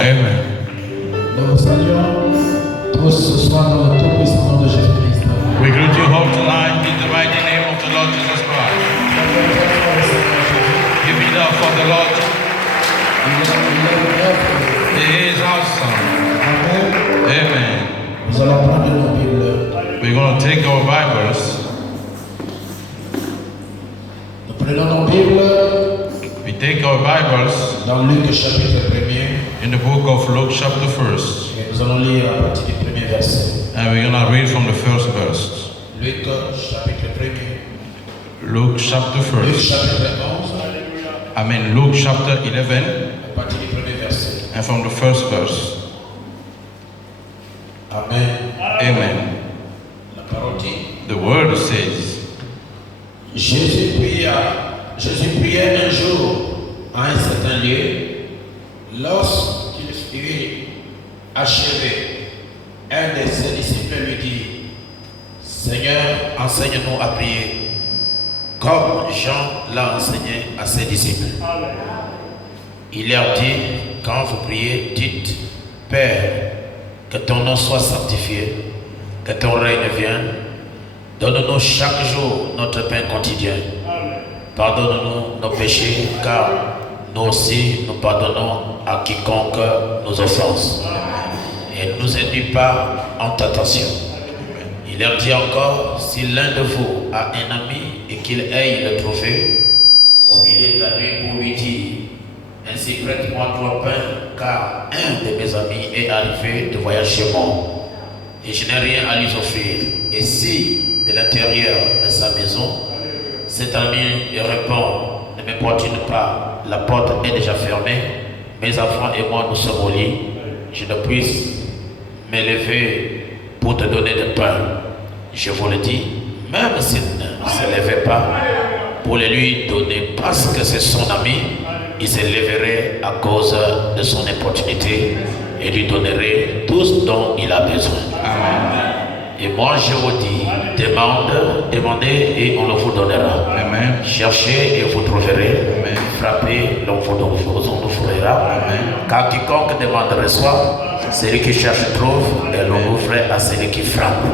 Amen. Nous vous saluons tous ce soir dans le tout-puissant nom de Jésus-Christ. We greet you all tonight in the mighty name of the Lord Jesus Christ. Give it up for the Lord. He is awesome. Amen. Nous allons prendre nos Bibles. We're going to take our Bibles. Nous prenons nos Bibles We take our Bibles dans Luc chapitre 1er in the book of Luke chapter 1. et nous allons lire à partir du premier verset. And we're going to read from the first verse. Luc chapitre 1er. Luke chapter Luc 1. chapitre 11 Luke chapter 11 à partir du premier verset. and from the first verse. Amen. Amen. La parole dit. The word says, Jésus priait un jour à un certain lieu. Lorsqu'il fut achevé, un de ses disciples lui dit, Seigneur, enseigne-nous à prier, comme Jean l'a enseigné à ses disciples. Il leur dit, quand vous priez, dites, Père, que ton nom soit sanctifié, que ton règne vienne, donne-nous chaque jour notre pain quotidien. Pardonne-nous nos péchés, car nous aussi nous pardonnons à quiconque nous offense. Et ne nous induis pas en tentation. Il leur dit encore, si l'un de vous a un ami et qu'il aille le trouver au milieu de la nuit pour lui dire, ainsi prête-moi 3 pains, car un de mes amis est arrivé de voyage chez moi, et je n'ai rien à lui offrir. Et si de l'intérieur de sa maison, cet ami répond, ne m'importune pas, la porte est déjà fermée, mes enfants et moi nous sommes au lit, je ne puisse m'élever pour te donner de pain. Je vous le dis, même s'il ne se levait pas pour le lui donner parce que c'est son ami, il se lèverait à cause de son opportunité et lui donnerait tout ce dont il a besoin. Et moi je vous dis, demandez et on le vous donnera. Amen. Cherchez et vous trouverez. Amen. Frappez, l'on vous ouvrira. Car quiconque demande reçoit, celui qui cherche trouve, et l'on ouvre à celui qui frappe.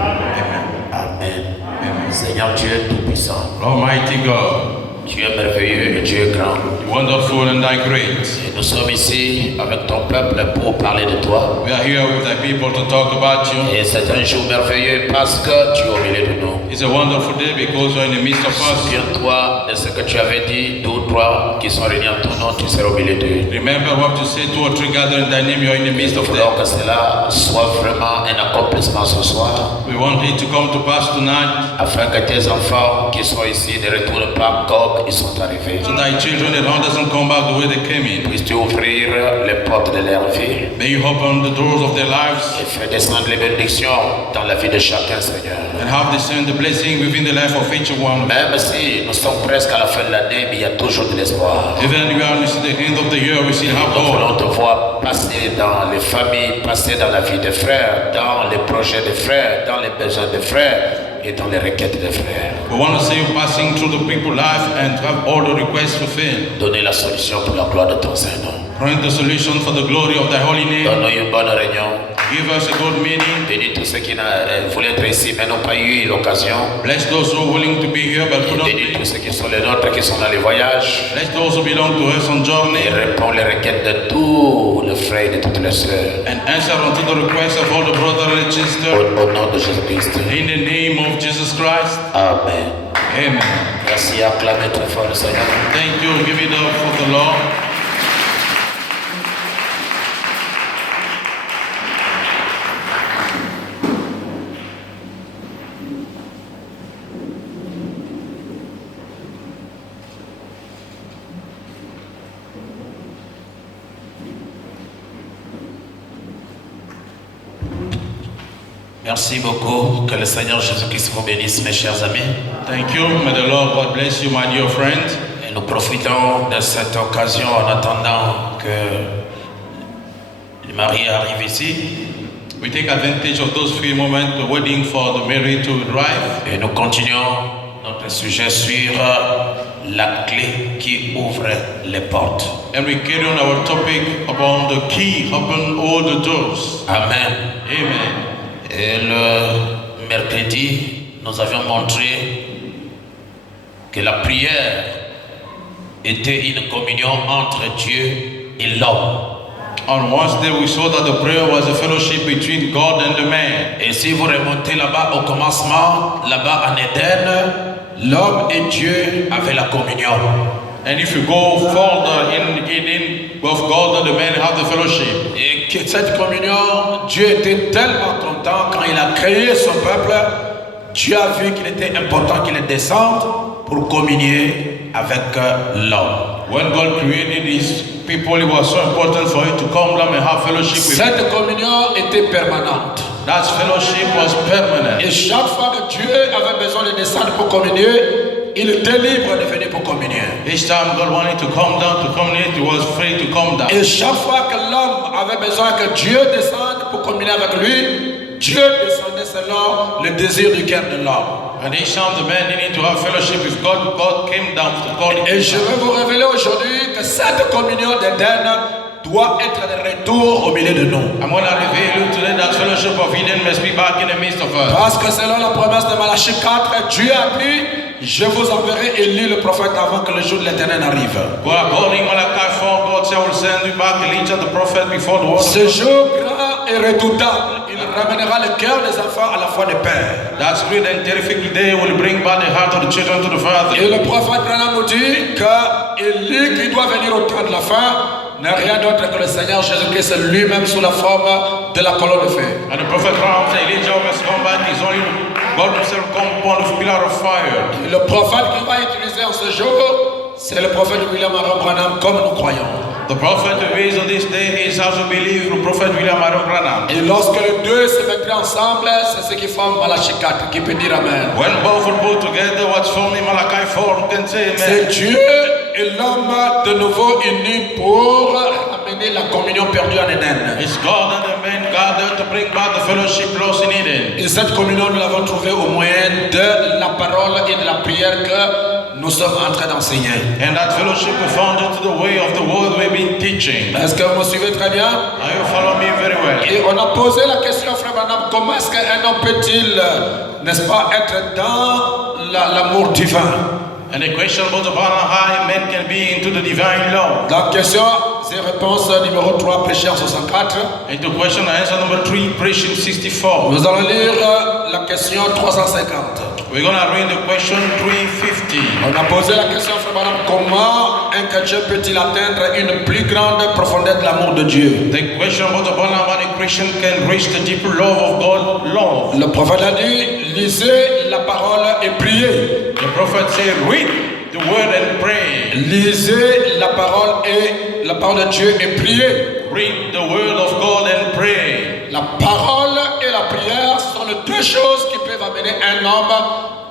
Amen. Amen. Seigneur Dieu Tout-Puissant, Almighty God, tu es merveilleux et tu es grand. wonderful and thy great. Et nous sommes ici avec ton peuple pour parler de toi. We are here with thy people to talk about you. Et c'est un jour merveilleux parce que tu es au milieu de nous. It's a wonderful day because you're in the midst of us. Souviens-toi de ce que tu avais dit, 2 ou 3 qui sont réunis en ton nom, tu seras au milieu d'eux. Remember what you said, 2 or 3 gather in thy name, you're in the midst of Alors them. que cela soit vraiment un accomplissement ce soir, We want it to come to pass tonight, afin que tes enfants qui sont ici ne retournent pas comme ils sont arrivés. so thy children that doesn't come back the way they came in. Puisses-tu ouvrir les portes de leur vie May you open the doors of their lives et faire descendre les bénédictions dans la vie de chacun, Seigneur. and have descend the blessing within the life of each one. Même si nous sommes presque à la fin de l'année, mais il y a toujours de l'espoir. Even we are to the end of the year, we still have Nous hope. voulons te voir passer dans les familles, passer dans la vie des frères, dans les projets des frères, dans les besoins des frères et dans les requêtes des frères. We want to see you passing through the people's life and have all the requests fulfilled. Donner la solution pour la gloire de ton Saint-Nom. Grant the solution for the glory of thy holy name. Donne-nous une bonne réunion. Give us a good meeting. Bénis tous ceux qui voulaient être ici mais n'ont pas eu l'occasion. Bless those who are willing to be here but could not Bénis be. tous ceux qui sont les nôtres, qui sont dans les voyages. Bless those who belong to us on Et journey. réponds les requêtes de tous les frères et de toutes les sœurs. And answer unto the requests of all the brothers and sisters. Au nom de Jésus-Christ. In the name of Jesus Christ. Amen. Amen. Merci, acclamez très fort le Seigneur. Thank you. Give it up for the Lord. Merci beaucoup. Que le Seigneur Jésus-Christ vous bénisse, mes chers amis. Thank you. May the Lord God bless you, my dear friend. Et nous profitons de cette occasion en attendant que les mariés arrivent ici. We take advantage of those few moments waiting for the married to arrive. Et nous continuons notre sujet sur la clé qui ouvre les portes. And we carry on our topic about the key open all the doors. Amen. Amen. Et le mercredi, nous avions montré que la prière était une communion entre Dieu et l'homme. On Wednesday, we saw that the prayer was a fellowship between God and the man. Et si vous remontez là-bas au commencement, là-bas en Éden, l'homme et Dieu avaient la communion. And if you go further in both God and the man have the fellowship. Et que cette communion, Dieu était tellement content quand il a créé son peuple. Dieu a vu qu'il était important qu'il descende pour communier avec l'homme. When God created his people, it was so important for him to come down and have fellowship with him. Cette communion était permanente. That fellowship was permanent. Et chaque fois que Dieu avait besoin de descendre pour communier, il était libre de venir pour communier. Each time God wanted to come down to communicate, he was free to come down. Et chaque fois que l'homme avait besoin que Dieu descende pour communier avec lui, Dieu descendait selon le désir du cœur de l'homme. And each time the man needed to have fellowship with God, God came down to God. Et je vais vous révéler aujourd'hui que cette communion d'Éden doit être de retour au milieu de nous. I'm going to reveal you today that fellowship of Eden must be back in the midst of us. Parce que selon la promesse de Malachie 4, Dieu a dit, je vous enverrai Élie le prophète avant que le jour de l'Éternel arrive. Well, according to Malachi 4, God said, I will send you back Elijah the prophet before the word of Ce God. jour grand et redoutable, il ramènera le cœur des enfants à la foi des pères. That great and terrific day will bring back the heart of the children to the father. Et le prophète Branham nous dit que Élie qui doit venir au temps de la fin n'est rien d'autre que le Seigneur Jésus-Christ lui-même sous la forme de la colonne de feu. And the prophet Abraham said, Elijah must come back. He's only God himself come upon the pillar of fire. Et le prophète qu'il va utiliser en ce jour, c'est le prophète William Aaron Branham, comme nous croyons. The prophet who is on this day is how to believe the prophet William Aaron Branham. Et lorsque les deux se mettraient ensemble, c'est ce qui forme Malachie 4, qui peut dire Amen. When both will put together what's found in Malachi 4, you can say C'est amen. Dieu et l'homme de nouveau unis pour amener la communion perdue en Éden. It's God and the man gathered to bring back the fellowship lost in Eden. Et cette communion, nous l'avons trouvée au moyen de la parole et de la prière que nous sommes en train d'enseigner. And that fellowship we found into the way of the word we've been teaching. Est-ce que vous me suivez très bien? Now you follow me very well. Et on a posé la question, frère Branham, comment est-ce qu'un homme peut-il, n'est-ce pas, être dans l'amour divin? And the question about the how men can be into the divine law. La question, c'est réponse numéro 3, prêché en 64. And the question answer number 3, preaching 64. Nous allons lire la question 350. We're going to read the question 350. On a posé la question, frère Branham, comment un chrétien peut-il atteindre une plus grande profondeur de l'amour de Dieu? The question about the how a Christian can reach the deeper love of God love. Le prophète a dit, lisez la parole et priez. The prophet said, read the word and pray. Lisez la parole de Dieu et priez. Read the word of God and pray. La parole et la prière sont les deux choses qui peuvent amener un homme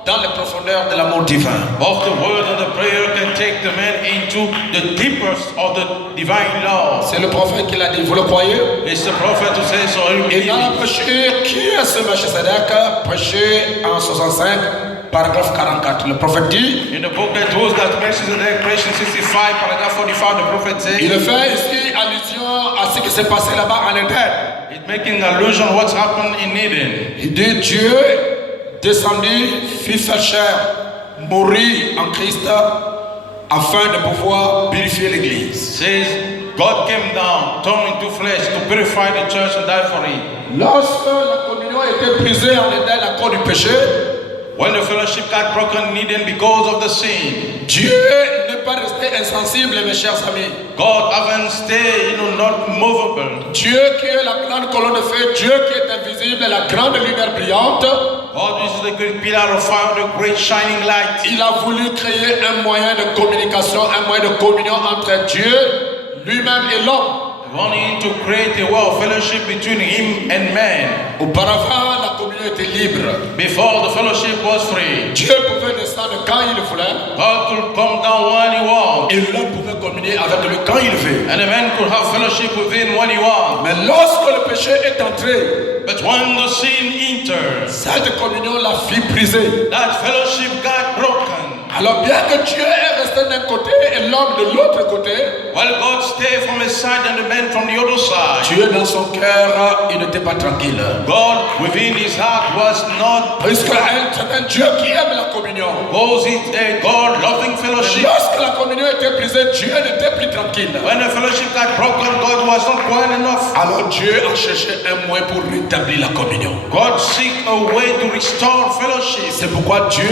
dans les profondeurs de l'amour divin. Both the word and the prayer can take the man into the deepest of the divine love. C'est le prophète qui l'a dit, vous le croyez? It's the prophet who says so. Et dans la prêché, qui est ce Melchisedec? Prêché en 65, paragraphe 44. Le prophète dit, In the book that was that Melchizedek, Revelation 65, paragraph 45, the prophet says, il fait ici allusion à ce qui s'est passé là-bas en Éden. it's making allusion what's happened in Eden. Il dit, Dieu descendu, fit faire chair, mourit en Christ afin de pouvoir purifier l'Église. Says God came down, turned into flesh to purify the church and die for it. Lorsque la communion était brisée en Éden à cause du péché, When the fellowship got broken in Eden because of the sin, Dieu n'est pas resté insensible, mes chers amis. God haven't stayed, not movable. Dieu qui est la grande colonne de feu, Dieu qui est invisible, la grande lumière brillante, God is the great pillar of fire, the great shining light. il a voulu créer un moyen de communication, un moyen de communion entre Dieu lui-même et l'homme. Wanting to create a way of fellowship between him and man. Auparavant, la communion était libre. Before, the fellowship was free. Dieu pouvait descendre quand il voulait. God could come down when he wants. Et l'homme pouvait communier avec lui quand il veut. And a man could have fellowship with him when he wants. Mais lorsque le péché est entré, But when the sin entered, cette communion l'a fit briser. that fellowship got broken. Alors bien que Dieu est resté d'un côté et l'homme de l'autre côté, while God stayed from his side and the man from the other side, Dieu dans son cœur, il n'était pas tranquille. God within his heart was not, Puisque c'est un Dieu qui aime la communion. was it a God loving fellowship. Lorsque la communion était brisée, Dieu n'était plus tranquille. When the fellowship got broken, God was not quiet enough. Alors Dieu a cherché un moyen pour rétablir la communion. God seek a way to restore fellowship. C'est pourquoi Dieu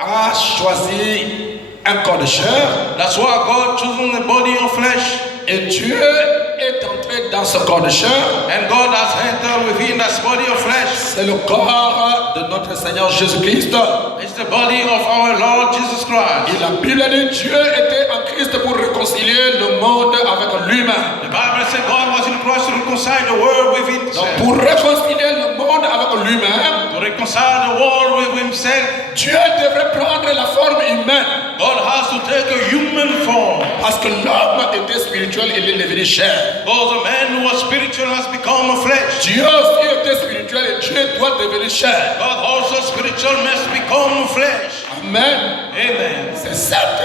a choisi un corps de chair That's why God chosen the body of flesh, et Dieu est entré dans ce corps de chair. and God has entered within that body of flesh. C'est le corps de notre Seigneur Jésus-Christ. It's the body of our Lord Jesus Et Christ. la Bible dit Dieu était en Christ pour réconcilier le monde avec lui-même. The Bible said God was in Christ to reconcile the world with Donc himself. pour réconcilier le monde avec lui-même, To reconcile the world with himself, Dieu devrait prendre la forme humaine. God has to take a human form. Parce que l'homme était spirituel, il est devenu chair. Because a man who was spiritual has become a flesh. Dieu aussi était spirituel et Dieu doit devenir chair. God also spiritual must become flesh. Amen. Amen. C'est cette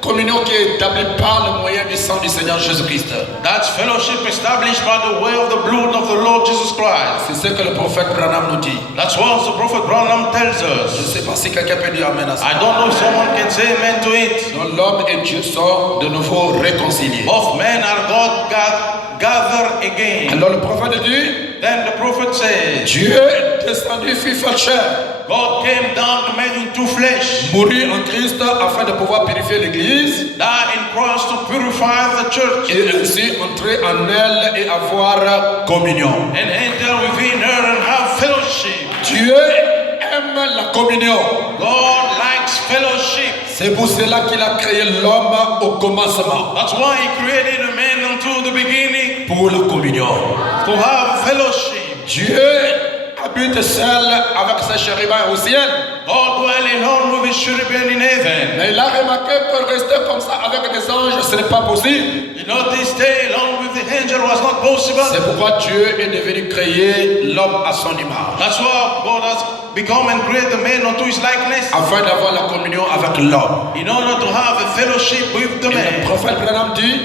communion qui est établie par le moyen du sang du Seigneur Jésus-Christ. That's fellowship established by the way of the blood of the Lord Jesus Christ. C'est ce que le prophète Branham nous dit. That's what the prophet Branham tells Je ne us. sais pas si quelqu'un peut dire amen à ça. I don't know if someone can say amen to it. Donc l'homme et Dieu sont de nouveau réconciliés. Both men and God gather again. Alors le prophète dit, Then the prophet says, Dieu est descendu, fut fait chair, God came down to man into flesh, mourit en Christ afin de pouvoir purifier l'Église died in Christ to purify the church, et ainsi entrer en elle et avoir communion. and enter within her and have fellowship. Dieu aime la communion. God likes fellowship. C'est pour cela qu'il a créé l'homme au commencement, That's why he created a man unto the beginning, pour la communion. to have fellowship. Dieu habite seul avec ses chérubins au ciel. God dwelling alone with his cherubim in heaven. Mais il a remarqué que rester comme ça avec des anges, ce n'est pas possible. You know, this stay alone with the angel was not possible. C'est pourquoi Dieu est devenu créer l'homme à son image, That's why God has become and created the man unto his likeness, afin d'avoir la communion avec l'homme. in order to have a fellowship with the Et le man. prophète Branham dit,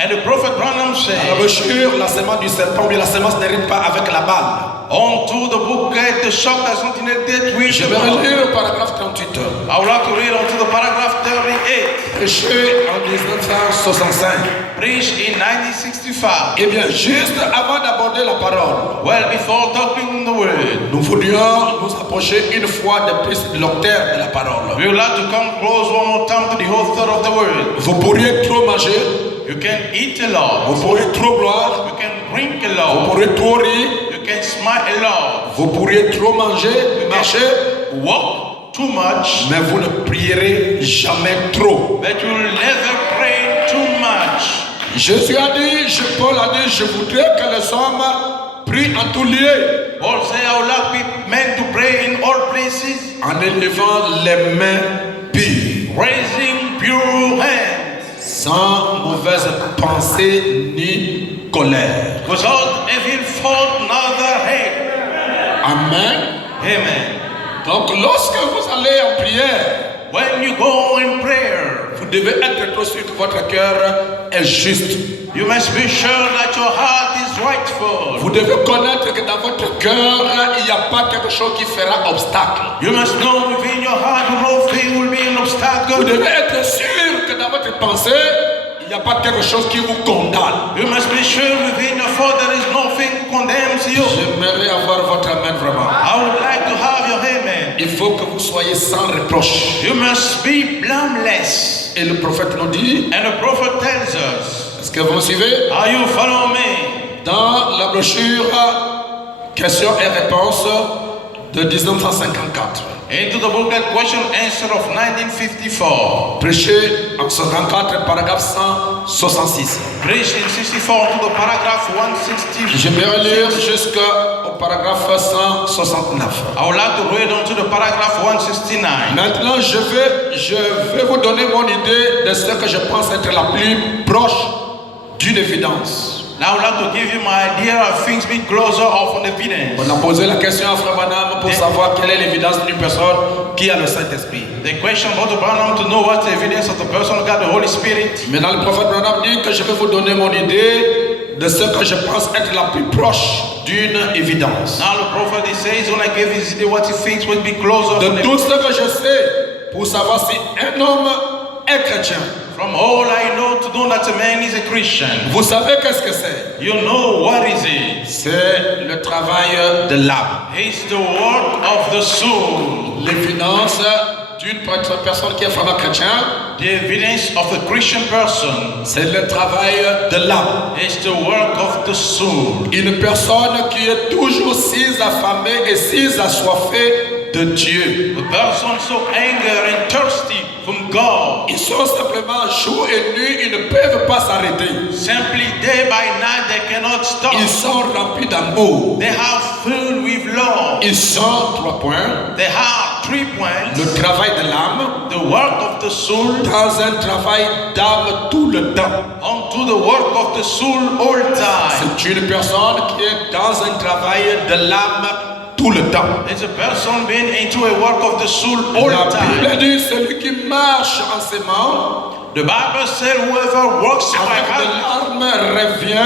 And the prophet Branham dans la said, brochure, la semence du serpent, ou bien la semence n'arrive pas avec la balle. unto the book, the shock does not dead with Je the vais ball. relire le paragraphe 38. I would like to read unto the paragraph 38, Prêché en 1965. preached in 1965. Eh bien, juste avant d'aborder la parole, Well, before talking the word, nous voudrions nous approcher une fois de plus de l'auteur de la parole. we would like to come close one more time to the author of the word. Vous pourriez trop manger, You can eat a lot. vous pourriez trop boire, You can drink a vous lot. pourriez trop rire, You can smile a lot. vous pourriez trop manger, marcher, Walk too much, mais vous ne prierez jamais trop. but you'll never pray too much. Jésus a dit, Paul a dit, je voudrais que les hommes prient en tout lieu, Paul said, I would like men to pray in all places, en élevant les mains pures, raising pure hands, sans mauvaise pensée ni colère. without evil thought, neither hate. Amen. Amen. Donc lorsque vous allez en prière, When you go in prayer, vous devez être trop sûr que votre cœur est juste. you must be sure that your heart is rightful. Vous devez connaître que dans votre cœur, il n'y a pas quelque chose qui fera obstacle. You must know within your heart no thing will be an Vous obstacle. devez être sûr que dans votre pensée, il n'y a pas quelque chose qui vous condamne. You must be sure within your thought there is nothing condemns you. J'aimerais avoir votre amen vraiment. I would like to have your amen. Il faut que vous soyez sans reproche. You must be blameless. Et le prophète nous dit, And the prophet tells us, est-ce que vous me suivez? are you following me? Dans la brochure questions et réponses de 1954, Into the booklet question answer of 1954. prêché en 54, paragraphe 166. Preached in 64 to the paragraph 160. Je vais relire jusqu'au paragraphe 169. I would like to read on to the paragraph 169. Maintenant, je vais vous donner mon idée de ce que je pense être la plus proche d'une évidence. Now I would like to give you my idea of things being closer of an evidence. On a posé la question à Frère Branham pour savoir quelle est l'évidence d'une personne qui a le Saint-Esprit. The question about Branham to know what's the evidence of the person who got the Holy Spirit. Maintenant, le prophète Branham dit que je vais vous donner mon idée de ce que je pense être la plus proche d'une évidence. Now the prophet he says when I give his idea what he thinks will be closer. De tout ce que je sais pour savoir si un homme est chrétien. From all I know to know that a man is a Christian. Vous savez qu'est-ce que c'est? You know what is it? C'est le travail de l'âme. It's the work of the soul. L'évidence d'une personne qui est vraiment chrétien, The evidence of a Christian person c'est le travail de l'âme. is the work of the soul. Une personne qui est toujours si affamée et si assoiffée de Dieu. A person so angry and thirsty from God. Ils sont simplement jour et nuit, ils ne peuvent pas s'arrêter. Simply day by night they cannot stop. Ils sont remplis d'amour. They have filled with love. Ils sont 3 points. They have 3 points. Le travail de l'âme The work of the soul dans un travail d'âme tout le temps. unto the work of the soul all time. C'est une personne qui est dans un travail de l'âme tout le temps. It's a person being into a work of the soul all La time. Bible dit celui qui marche en sémant The Bible said whoever works avec by de hand larmes revient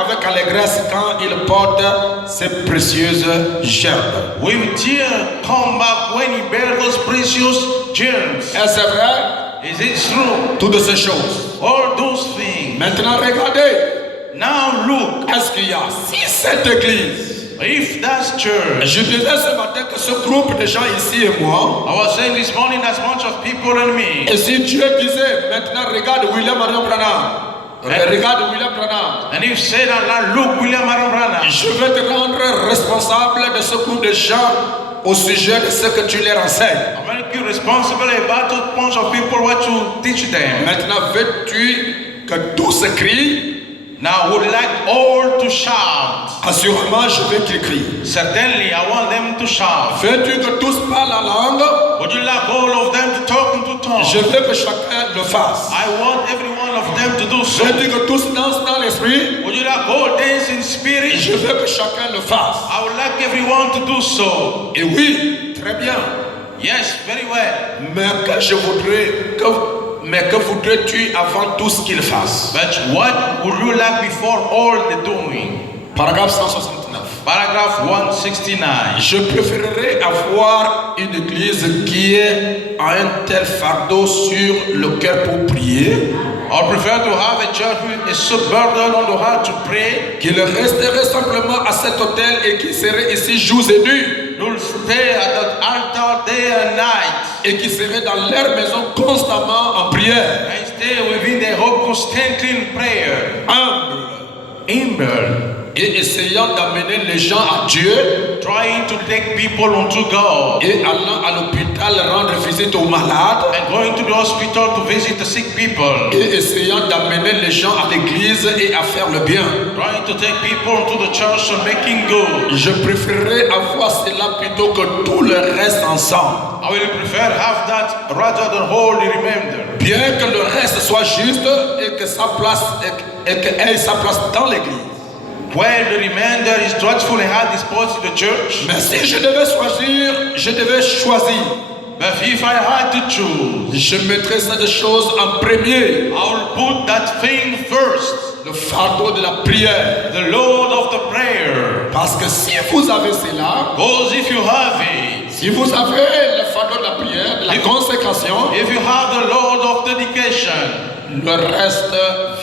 avec allégresse quand il porte ses précieuses gerbes. with tears come back when he bears those precious germs. Est-ce vrai? Is it true? Toutes ces choses. All those things. Maintenant regardez. Now look, Est-ce qu'il y a si cette église? if that's church. Je disais ce matin que ce groupe de gens ici et moi, I was saying this morning as much of people and me. et si Dieu disait maintenant regarde William Marion Branham, regarde William Branham, And if say that now look, William Aaron Branham, je vais te rendre responsable de ce groupe de gens au sujet de ce que tu leur enseignes. I make you responsible about a bunch of people what you teach them. Maintenant veux-tu que tous crient? Now I would like all to shout. Assurément je veux qu'ils crient. Certainly I want them to shout. Veux-tu que tous parlent la langue? Would you like all of them to talk into tongues? Je veux que chacun le fasse. I want every one of them to do so. Veux-tu que tous dansent dans l'esprit? Would you like all dance in spirit? Je veux que chacun le fasse. I would like everyone to do so. Et oui, très bien. Yes, very well. Mais que voudrais-tu avant tout ce qu'ils fassent? But what would you like before all the doing? Paragraphe 169. Paragraph 169. Je préférerais avoir une église qui ait un tel fardeau sur le cœur pour prier, I prefer to have a church with a so burden on the heart to pray. qu'il resterait simplement à cet hôtel et qui serait ici jours et nuits, You'll stay at that altar day and night et qui serait dans leur maison constamment en prière, and stay within the hope constantly in prayer. humble, Humble, et essayant d'amener les gens à Dieu, trying to take people unto God et allant à l'hôpital rendre visite aux malades, and going to the hospital to visit the sick people. et essayant d'amener les gens à l'église et à faire le bien. Trying to take people into the church and making good. Je préférerais avoir cela plutôt que tout le reste ensemble. I will prefer have that rather than wholly remember. Bien que le reste soit juste et que sa place et qu'elle ait sa place dans l'église. Well, the remainder is dreadfully hard disposed in the church. Mais si je devais choisir, But if I had to choose, je mettrais cette chose en premier. I will put that thing first. Le fardeau de la prière. The load of the prayer. Parce que si vous avez cela, Because if you have it, si vous avez le fardeau de la prière, de la consécration, if you have the load of dedication, le reste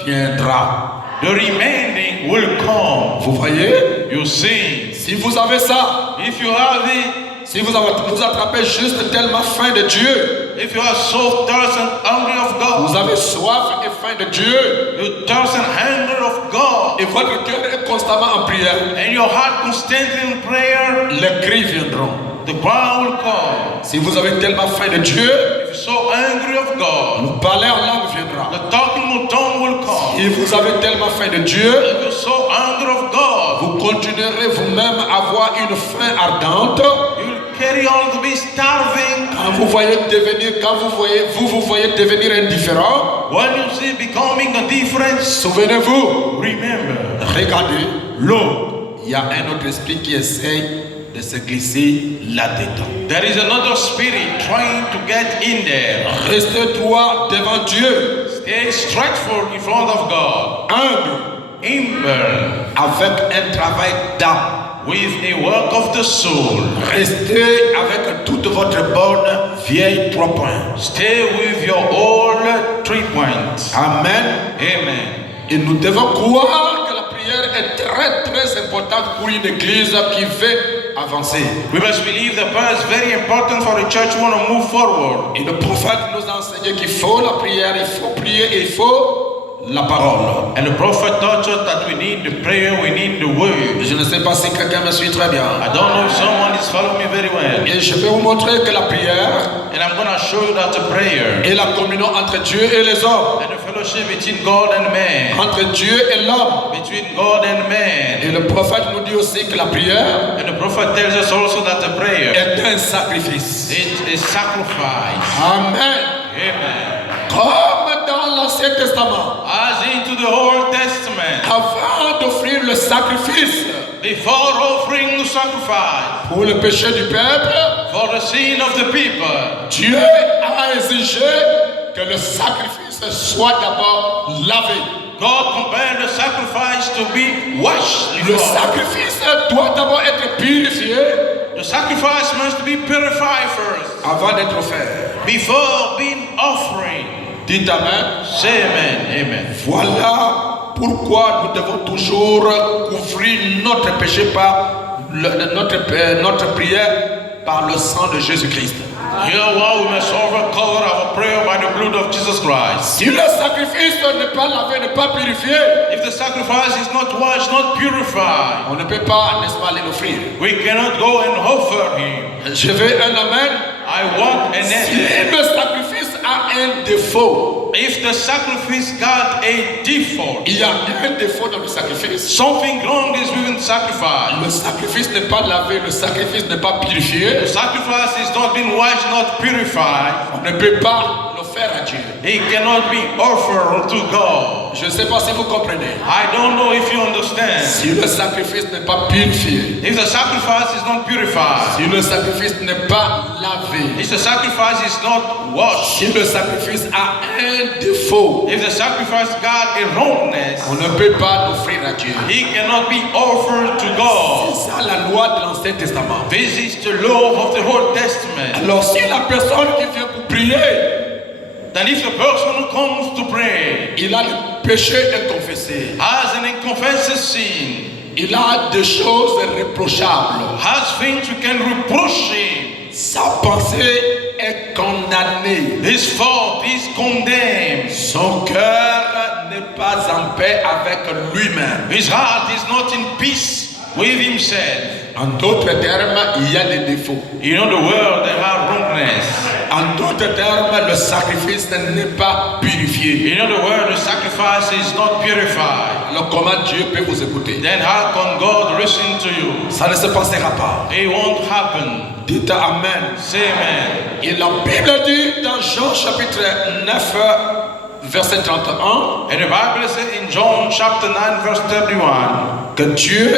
viendra. the remaining will come. Vous voyez? You see, Si vous avez ça, if you have it, si vous attrapez juste tellement faim de Dieu, if you are so thirsty and hungry of vous God, avez soif et faim de Dieu, you thirst and hunger of God, et votre cœur est constamment en prière, and your heart constantly in prayer, les cris viendront. the ground will come. Si vous avez tellement faim de Dieu, If you're so angry of God, le parler en langue viendra. the talking tongue will come. Si vous avez tellement faim de Dieu, If you're so angry of God, vous continuerez vous-même à avoir une faim ardente. you'll carry on to be starving. Quand vous vous voyez devenir indifférent, When you see becoming a difference, souvenez-vous, remember, regardez, look, il y a un autre esprit qui essaye de se glisser là-dedans. there is another spirit trying to get in there. Restez droit devant Dieu, Stay straightforward in front of God. humble, Humble, avec un travail d'âme. with a work of the soul. Restez avec toute votre bonne vieille 3 points. Stay with your old 3 points. Amen. Amen. Et nous devons croire que la prière est très très importante pour une église qui veut avancer. We must believe that prayer is very important for the church who want to move forward. Et le prophète nous a enseigné qu'il faut la prière, il faut prier et il faut la parole. And the prophet taught us that we need the prayer, we need the word. Je ne sais pas si quelqu'un me suit très bien. I don't know if someone is following me very well. Et je vais vous montrer que la prière And I'm going to show you that the prayer est la communion entre Dieu et les hommes, and the fellowship between God and man, entre Dieu et l'homme. between God and man. Et le prophète nous dit aussi que la prière And the prophet tells us also that the prayer est un sacrifice. is a sacrifice. Amen. Amen. Comme dans l'Ancien Testament, As into the Old Testament, avant d'offrir le sacrifice before offering the sacrifice pour le péché du peuple, for the sin of the people, Dieu a exigé que le sacrifice soit d'abord lavé. God compelled the sacrifice to be washed Le before. sacrifice doit d'abord être purifié The sacrifice must be purified first avant d'être offert. before being offering. Dites Amen. Say amen. Amen. Voilà pourquoi nous devons toujours couvrir notre péché par notre prière par le sang de Jésus-Christ. Here why we must overcover our prayer by the blood of Jesus Christ. Si le sacrifice n'est pas lavé, n'est pas purifié, If the sacrifice is not washed, not purified, on ne peut pas, n'est-ce pas, l'offrir. we cannot go and offer him. Je veux un amen. I want an Si amen. le sacrifice a un défaut, If the sacrifice got a default, il y a un défaut dans le sacrifice. something wrong is with the sacrifice. Le sacrifice n'est pas lavé, le sacrifice n'est pas purifié. The sacrifice is not been washed, not purified. On ne peut pas le faire à Dieu. It cannot be offered to God. Je ne sais pas si vous comprenez. I don't know if you understand. Si le sacrifice n'est pas purifié, If the sacrifice is not purified, si le sacrifice n'est pas lavé, if the sacrifice is not washed, si le sacrifice a un défaut, if the sacrifice got a wrongness, on ne peut pas l'offrir à Dieu. it cannot be offered to God. C'est ça la loi de l'Ancien Testament. This is the law of the Old Testament. Alors si la personne qui vient pour prier, That if the person who comes to pray il a le péché inconfessé, has an unconfessed sin, il a des choses reprochables, has things you can reproach him, sa pensée est condamnée, his fault is condemned, son cœur n'est pas en paix avec lui-même. his heart is not in peace with himself. En d'autres termes, il y a des défauts. You know the world, they have wrongness. En d'autres termes, le sacrifice n'est pas purifié. You know the world, the sacrifice is not purified. Alors comment Dieu peut vous écouter? Then how can God listen to you? Ça ne se passera pas. It won't happen. Dites Amen. Say amen. Et la Bible dit dans Jean chapitre 9, verset 31, And the Bible says in John chapter 9 verse 31 que Dieu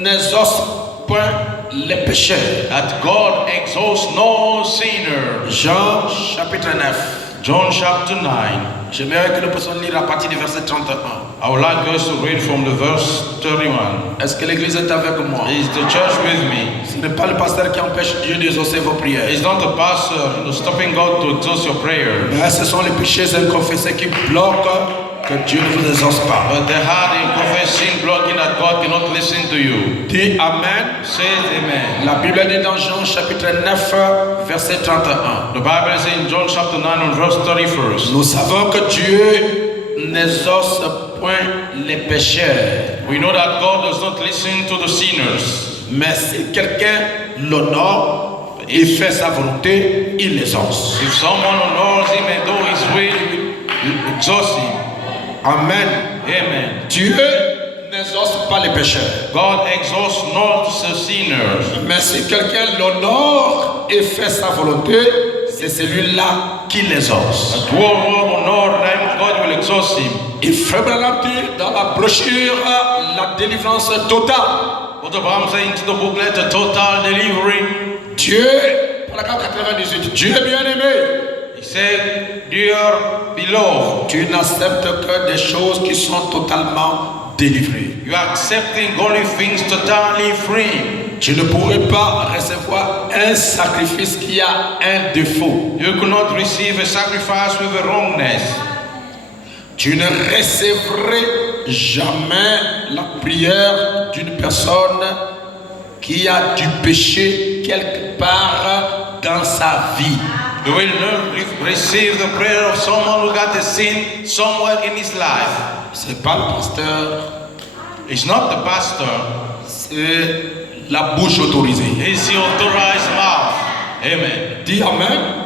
n'exauce point les pécheurs. that God exalts no sinner. Jean chapitre 9. John chapter 9. J'aimerais que nous puissions lire à partir du verset 31. I would like us to read from the verse 31. Est-ce que l'église est avec moi? Is the church with me? Ce n'est pas le pasteur qui empêche Dieu d'exaucer vos prières. It's not the pastor stopping God to exhaust your prayers, Mais ce sont les péchés inconfessés qui bloquent que Dieu ne vous exauce pas. but the heart in confessing blocking that God cannot listen to you. Dis Amen. Say amen. La Bible dit dans Jean chapitre 9, verset 31. The Bible says in John chapter 9 and verse 31st. Nous savons que Dieu n'exauce point les pécheurs. We know that God does not listen to the sinners. Mais si quelqu'un l'honore et fait sa volonté, il l'exauce. If someone honors him and do his will, you exhaust him. Amen. Amen. Dieu n'exauce pas les pécheurs. God exhausts not the sinners. Mais si quelqu'un l'honore et fait sa volonté, c'est celui-là qui l'exauce. At war on our name, God will exhaust him. Et Frère Branham dit dans la brochure la délivrance totale. What Abraham said into the booklet, a total delivery. Dieu, paragraphe 98, Dieu bien-aimé, He said, dear beloved, tu n'acceptes que des choses qui sont totalement délivrées. you are accepting only things totally free. Tu ne pourrais pas recevoir un sacrifice qui a un défaut. You could not receive a sacrifice with a wrongness. Tu ne recevrais jamais la prière d'une personne qui a du péché quelque part dans sa vie. You will not receive the prayer of someone who got a sin somewhere in his life. C'est pas le pasteur, It's not the pastor, c'est la bouche autorisée. it's the authorized mouth. Amen. Dis Amen.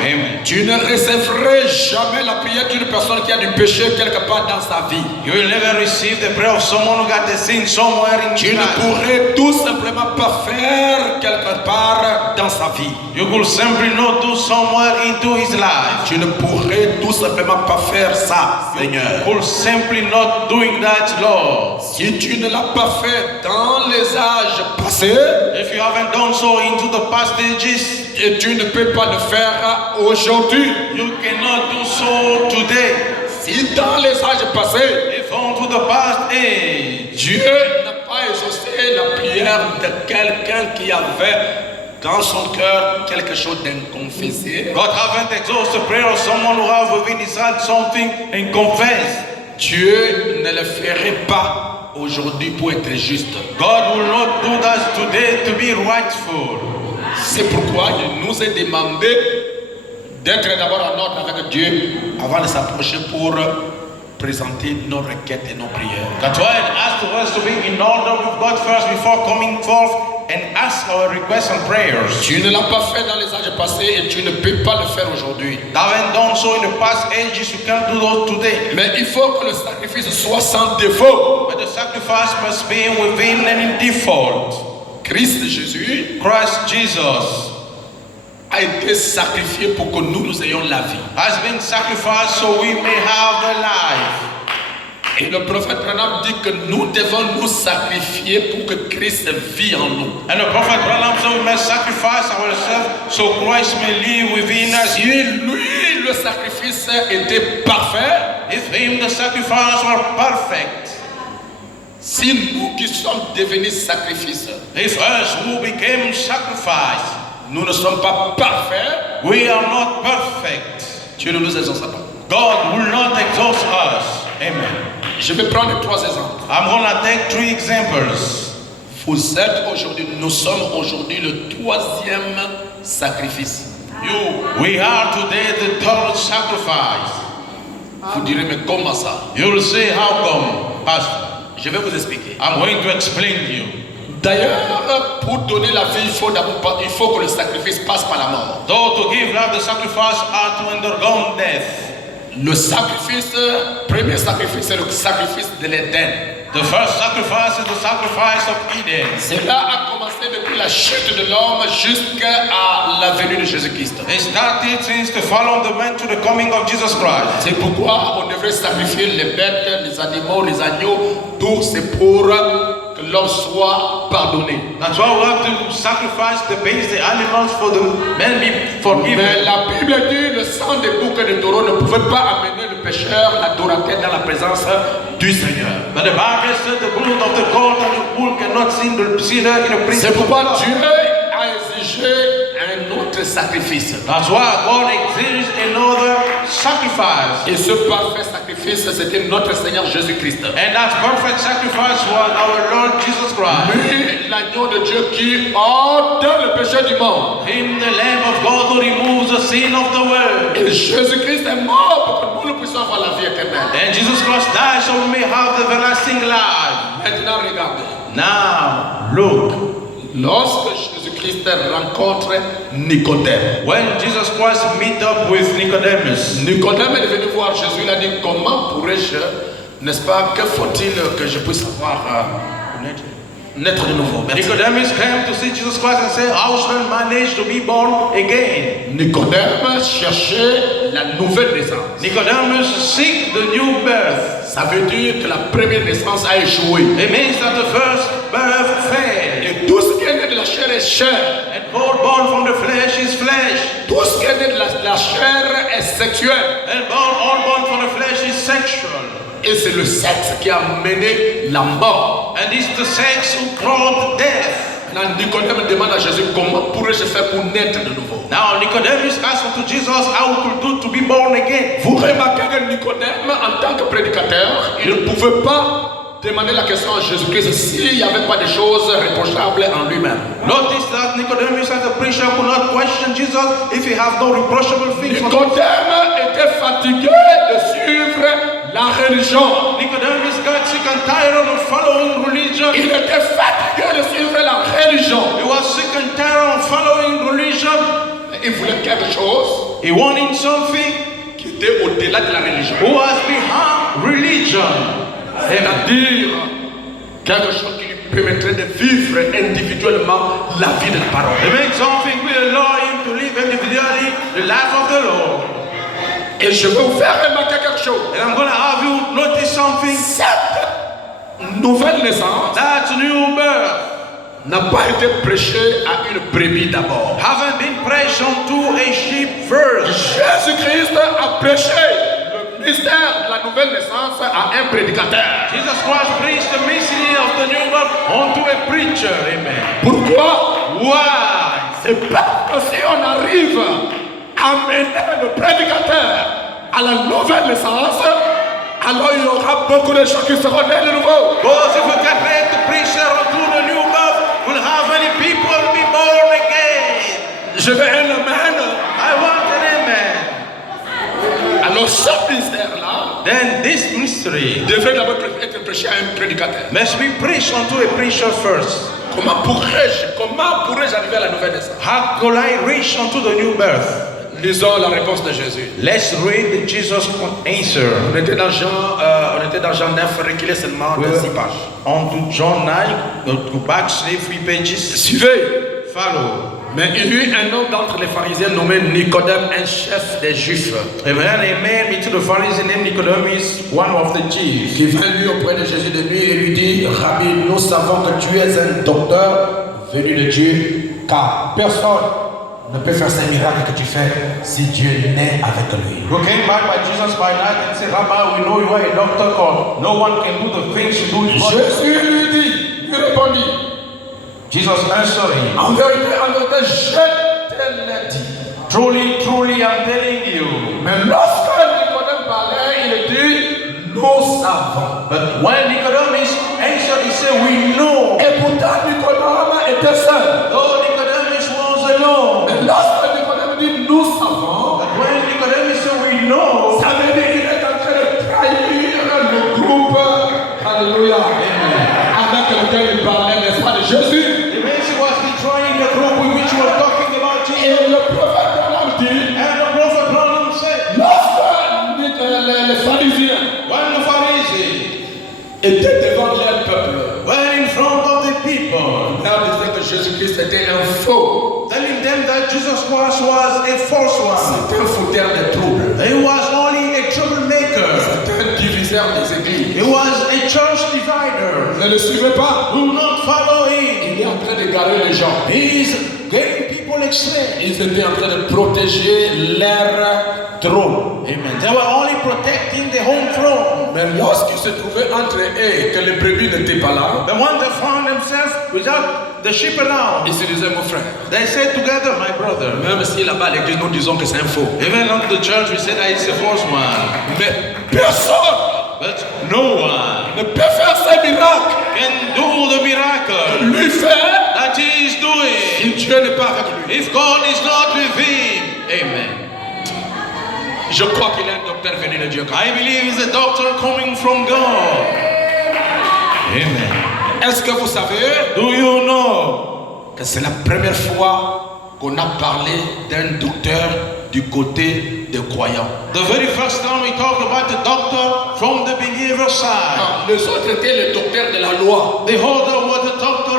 Amen. Tu ne recevrais jamais la prière d'une personne qui a du péché quelque part dans sa vie. You will never receive the prayer of someone who got a sin somewhere in Tu his ne life. pourrais tout simplement pas faire quelque part dans sa vie. You could simply not do somewhere into his life. Tu ne pourrais tout simplement pas faire ça, Seigneur. Could simply not doing that, Lord. Si tu ne l'as pas fait dans les âges passés, If you haven't done so into the past ages, et tu ne peux pas le faire aujourd'hui. you cannot do so today. Si dans les âges passés, If onto the past age, Dieu n'a pas exaucé la prière de quelqu'un qui avait dans son cœur quelque chose d'inconfessé, God haven't exhausted the prayer of someone who have within his heart something and confess. Dieu ne le ferait pas aujourd'hui pour être juste. God will not do that today to be rightful. C'est pourquoi il nous est demandé d'être d'abord en ordre avec Dieu avant de s'approcher pour présenter nos requêtes et nos prières. That's why it asked us to be in order with God first before coming forth and ask our requests and prayers. Tu ne l'as pas fait dans les âges passés et tu ne peux pas le faire aujourd'hui. You haven't done so in the past ages, you can't do those today. Mais il faut que le sacrifice soit sans défaut. But the sacrifice must be within and in default. Christ Jésus Christ Jesus a été sacrifié pour que nous ayons la vie. has been sacrificed so we may have a life. Et le prophète Branham dit que nous devons nous sacrifier pour que Christ vive en nous. And the prophet Branham said we must sacrifice ourselves so Christ may live within us. Si lui, le sacrifice était parfait, If him the sacrifice were perfect, si nous qui sommes devenus sacrifices, if us who became sacrifice, nous ne sommes pas parfaits, we are not perfect, Dieu ne nous exaucera pas. God will not exhaust us. Amen. Je vais prendre 3 exemples. I'm gonna take 3 examples. Vous êtes aujourd'hui, nous sommes aujourd'hui le 3e sacrifice. We are today the 3rd sacrifice. Vous direz, mais comment ça? You'll say, how come, Pastor? Je vais vous expliquer. I'm going to explain to you. D'ailleurs, pour donner la vie, il faut que le sacrifice passe par la mort. Though to give life, the sacrifice are to undergo death. Le sacrifice, premier sacrifice, c'est le sacrifice de l'Éden. The first sacrifice is the sacrifice of Eden. Cela a commencé depuis la chute de l'homme jusqu'à la venue de Jésus-Christ. It started since the fall of the man to the coming of Jesus Christ. C'est pourquoi on devrait sacrifier les bêtes, les animaux, les agneaux. Tout c'est pour que l'homme soit pardonné. That's why we have to sacrifice the beasts, the animals, for the men be Mais forgiven. la Bible dit le sang des boucs et des taureaux ne pouvait pas amener le pécheur, l'adorateur dans la présence du Seigneur. But the Bible said the blood of the goat and the bull cannot sin the sinner in the presence C'est of pourquoi God. Dieu a exigé un autre sacrifice. That's why God exiges another sacrifice. Et ce parfait sacrifice, c'était notre Seigneur Jésus-Christ. And that perfect sacrifice was our Lord Jesus Christ. Lui, l'agneau de Dieu qui ôte le péché du monde. Him, the Lamb of God who removes the sin of the world. Et Jésus-Christ est mort pour que nous puissions avoir la vie éternelle. And Jesus Christ died so we may have the everlasting life. Maintenant, regardez. Now, look. Lorsque Jésus-Christ rencontre Nicodème, When Jesus Christ meet up with Nicodemus, Nicodème est venu voir Jésus, il a dit, comment pourrais-je, n'est-ce pas, que faut-il que je puisse avoir naître de nouveau. Merci. Nicodemus came to see Jesus Christ and said, how shall I manage to be born again? Nicodème cherchait la nouvelle naissance. Nicodemus seek the new birth. Ça veut dire que la première naissance a échoué. It means that the first birth failed. Et tout ce qui est né de la chair est chair. And all born from the flesh is flesh. Tout ce qui est né de la chair est sexuel. And all born from the flesh is sexual. Et c'est le sexe qui a mené la mort. And it's the sex who brought death. Là, Nicodème demande à Jésus, comment pourrais-je faire pour naître de nouveau? Now Nicodemus asked to Jesus how he could do to be born again. Vous remarquez que Nicodème, en tant que prédicateur, il ne pouvait pas demander la question à Jésus-Christ s'il n'y avait pas de choses reprochables en lui-même. Notice that Nicodemus as a preacher could not question Jesus if he has no reproachable things. Nicodème était fatigué de suivre la religion. Nicodemus got sick and tired of following religion. Il était fatigué de suivre la religion. He was sick and tired of following religion. Il voulait quelque chose He wanted something qui était au-delà de la religion. who was behind religion. C'est-à-dire quelque chose qui lui permettrait de vivre individuellement la vie de la parole. It means something will allow him to live individually the life of the Lord. Et je vais vous faire remarquer quelque chose. And I'm going to have you notice something. Cette nouvelle naissance That new birth n'a pas été prêchée à une brebis d'abord. haven't been preached unto a sheep first. Jésus-Christ a prêché le mystère de la nouvelle naissance à un prédicateur. Jesus Christ preached the mystery of the new birth unto a preacher. Amen. Pourquoi? Why? C'est parce que si on arrive à mener le prédicateur à la nouvelle naissance, alors il y aura beaucoup de gens qui seront nés de nouveau. Because if we can make the preacher unto the new birth, we'll have many people be born again. Je veux un amen. I want an amen. Alors ce mystère-là Then this mystery devrait d'abord être prêché à un prédicateur. must be preached unto a preacher first. Comment pourrais-je arriver à la nouvelle naissance? How could I reach unto the new birth? Lisons la réponse de Jésus. Let's read Jesus' answer. On était dans Jean 9, reculez seulement de 6 pages. On to John 9, go back 3 pages. Suivez. Follow. Mais il y eut un homme d'entre les pharisiens nommé Nicodème, un chef des Juifs, Amen. Amen. Me to the Pharisee named Nicodemus, one of the chiefs. qui vint lui auprès de Jésus de nuit et lui dit, Rabbi, nous savons que tu es un docteur venu de Dieu, car personne ne peut faire ces miracles que tu fais si Dieu n'est avec lui. Who came back by Jesus by night and said, Rabbi, we know you are a doctor called. No one can do the things you do in body. Jésus lui dit, lui répondit, Jesus answering, en vérité, je te l'ai dit. truly, truly, I'm telling you. Mais lorsque Nicodème parlait, il dit, nous savons. But when Nicodemus answered, he said, we know. Et pourtant, Nicodème était seul. Though Nicodemus was alone. Mais lorsque Nicodème dit, nous savons, But when Nicodemus said, we know, ça veut dire qu'il est en train de trahir le groupe, alléluia, avec lequel il parlait, n'est-ce pas, de Jésus. the man was betraying the group with which we were talking about Et Jesus. le prophète Branham dit, And the prophet Branham said, lorsque les pharisiens when the Pharisees étaient devant leur peuple, were in front of the people, là, disait que Jésus-Christ était un faux, telling them that Jesus Christ was a false one. c'était un fauteur de troubles, He was only a troublemaker. c'était un diviseur des églises. He was a church divider. Ne le suivez pas. Do not follow him. Il est en train d'égarer les gens. He is getting people astray. Ils étaient en train de protéger leur trône. Amen. They were only protecting the home throne. Mais lorsqu'ils se trouvaient entre eux et que les brebis n'étaient pas là, The one that found themselves without the sheep around, ils se disaient, mon frère, they said together, my brother. même si là-bas à l'église nous disons que c'est un faux, Even on the church, we said that it's a false one. mais personne But no one ne peut faire ces miracles. can do the miracle Lui fait that he is doing si Dieu n'est pas avec lui. if God is not with him. Amen. Je crois qu'il est un docteur venu de Dieu. I believe he's a doctor coming from God. Amen. Est-ce que vous savez Do you know que c'est la première fois qu'on a parlé d'un docteur du côté des croyants? the very first time we talk about the doctor from the believer side? Les autres étaient les docteurs de la loi. The other was the doctor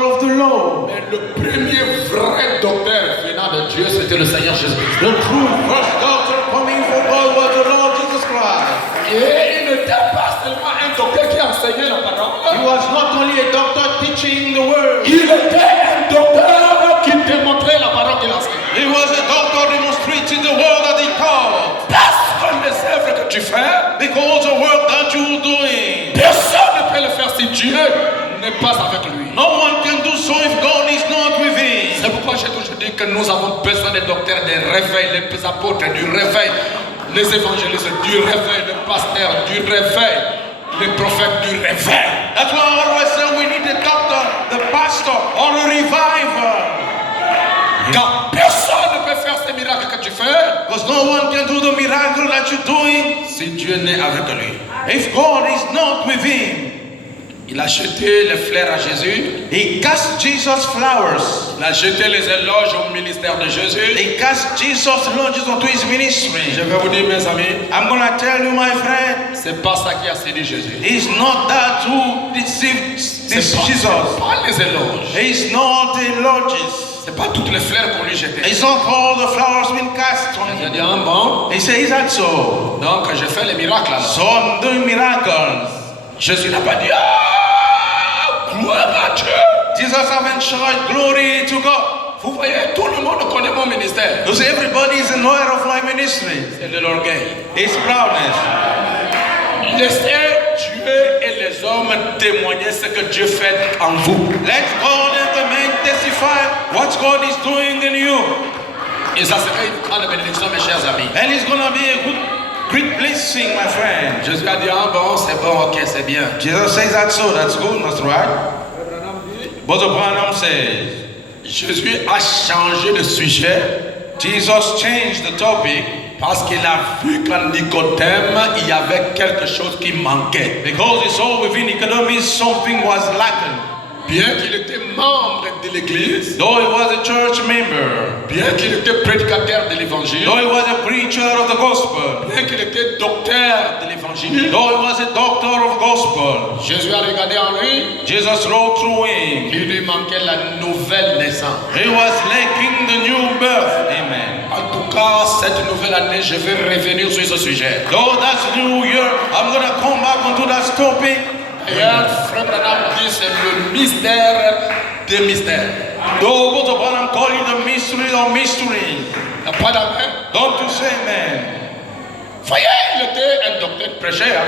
le premier vrai docteur venant de Dieu, c'était le Seigneur Jésus-Christ. The true first doctor coming from God was the Lord Jesus Christ. Et il n'était pas seulement un docteur qui enseignait la He parole. was not only a doctor teaching the word. Il était un docteur qui démontrait la parole qu'il enseignait. He was a doctor demonstrating the word that he taught. Parce que les œuvres que tu fais, Because the work that you're doing, personne ne peut le faire si Dieu n'est pas avec lui. no one can do so if God is not with him. C'est pourquoi j'ai toujours dit que nous avons besoin des docteurs, des réveils, les apôtres du réveil, les évangélistes du réveil, les pasteurs du réveil, les prophètes du réveil. That's why I always say we need a doctor, the pastor, or a reviver. Car personne ne peut faire ces miracles que tu fais Because no one can do the miracle that you're doing si Dieu n'est avec lui. if God is not with him. Il a jeté les fleurs à Jésus. He cast Jesus flowers. Il a jeté les éloges au ministère de Jésus. He cast Jesus launches onto his Je ministry. vais vous dire, mes amis, I'm gonna tell you, my friend, c'est pas ça qui a séduit Jésus. it's not that who deceived this C'est Jesus. pas les éloges. It's not the lodges. C'est pas toutes les fleurs qu'on lui jetait. It's not all the flowers been cast on Il a him. dit, ah bon, He says, is that so? donc je fais les miracles alors. So I'm doing miracles. Jésus n'a pas dit, ah, gloire à Dieu. Jesus haven't shouted glory to God. Vous voyez, tout le monde connaît mon ministère. You see, everybody is aware of my ministry. C'est de l'orgueil. It's proudness. Laissez Dieu et les hommes témoigner ce que Dieu fait en vous. Let God and the men testify what God is doing in you. Et ça sera une grande bénédiction, mes chers amis. And it's going to be a great blessing, my friend. Jésus a dit, ah bon, c'est bon, ok, c'est bien. Jesus says that's so, that's good, that's right. Brother Branham says, Jésus a changé de sujet Jesus changed the topic parce qu'il a vu qu'en Nicodème, il y avait quelque chose qui manquait. because he saw within Nicodemus something was lacking. Bien qu'il était membre de l'église, Though he was a church member, bien qu'il était prédicateur de l'évangile, though he was a preacher of the gospel, bien qu'il était docteur de l'évangile, though he was a doctor of gospel, Jésus a regardé en lui, Jesus wrote through him. il lui manquait la nouvelle naissance. He was lacking the new birth. Amen. En tout cas, cette nouvelle année, je vais revenir sur ce sujet. Though that's new year, I'm going to come back onto that topic. D'ailleurs, Frère Branham dit c'est le mystère des mystères. Though Brother Branham call it the mystery of mysteries. Il n'y a pas d'amen. Don't you say amen. Voyez, il était un docteur prêcheur.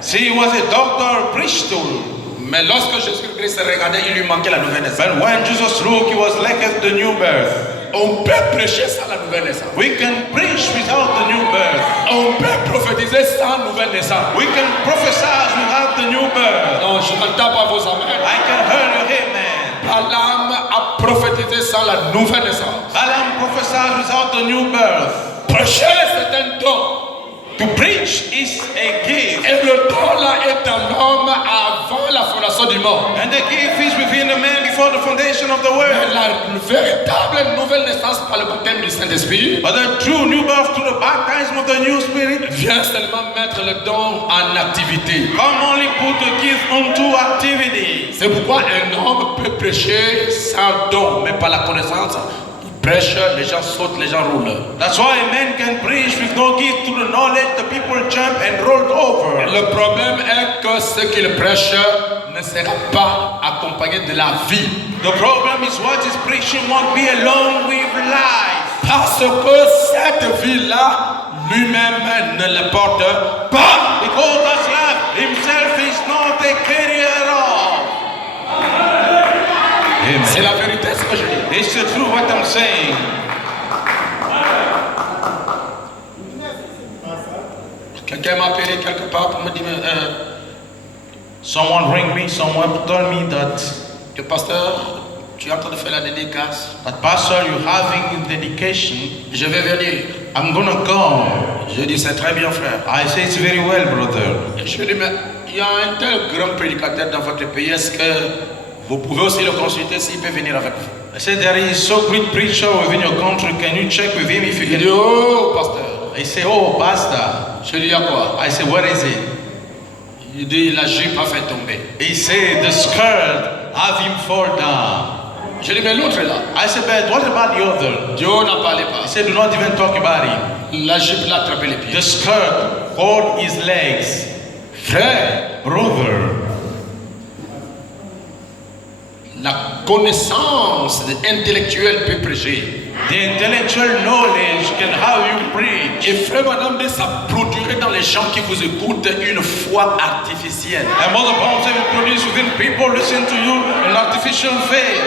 See, he was a doctor, priesthood. Mais lorsque Jésus-Christ regardait, il lui manquait la nouvelle naissance. But when Jesus looked, he was lacking the new birth. On peut prêcher sans la nouvelle naissance. We can preach without the new birth. On peut prophétiser sans nouvelle naissance. We can prophesy without the new birth. Non, je n'entends pas vos amens. I can hear you, amen. Balaam a prophétisé sans la nouvelle naissance. Balaam prophesied without the new birth. Prêcher, c'est un don. To preach is a gift. Et le don là est dans l'homme avant la fondation du monde. And the gift is within the man before the foundation of the Mais world. la véritable nouvelle naissance par le baptême du Saint-Esprit But the true new birth through the baptism of the new spirit vient seulement mettre le don en activité. come only put the gift onto activity. C'est pourquoi un homme peut prêcher sans don, mais par la connaissance. Il prêche, les gens sautent, les gens roulent. That's why a man can preach with no gift to the knowledge, the people jump and roll over. Le problème est que ce qu'il prêche ne sera pas accompagné de la vie. The problem is what his preaching won't be along with life. Parce que cette vie-là, lui-même ne le porte pas. Because that life himself is not a carrier of. C'est la vérité ce que je dis. It's the truth what I'm saying. Quelqu'un m'a appelé quelque part pour me dire Someone rang me, someone told me that que pasteur, tu es en train de faire la dédicace. pastor, you're having dedication. Je vais venir. I'm gonna come. Je dis c'est très bien frère. I say it's very well, brother. Et je dis mais il y a un tel grand prédicateur dans votre pays, est-ce que vous pouvez aussi le consulter s'il peut venir avec vous? I said there is so great preacher within your country. Can you check with him if you Il dit can? oh pasteur. I say, oh, pastor. Je lui dis à quoi? I say, what is it? Il dit la jupe a fait tomber. He said the skirt have him fall down. Je dis, mais l'autre est là. I said, but what about the other? Dieu n'en parlait He pas. said, do not even talk about it. La jupe l'a attrapé les The pieds. skirt hold his legs. Frère, Brother, la connaissance intellectuelle peut prêcher. the intellectual knowledge can have you preach. Et frère Madame, ça produirait dans les gens qui vous écoutent une foi artificielle. And Mother Paul said, it produce within people listen to you an artificial faith.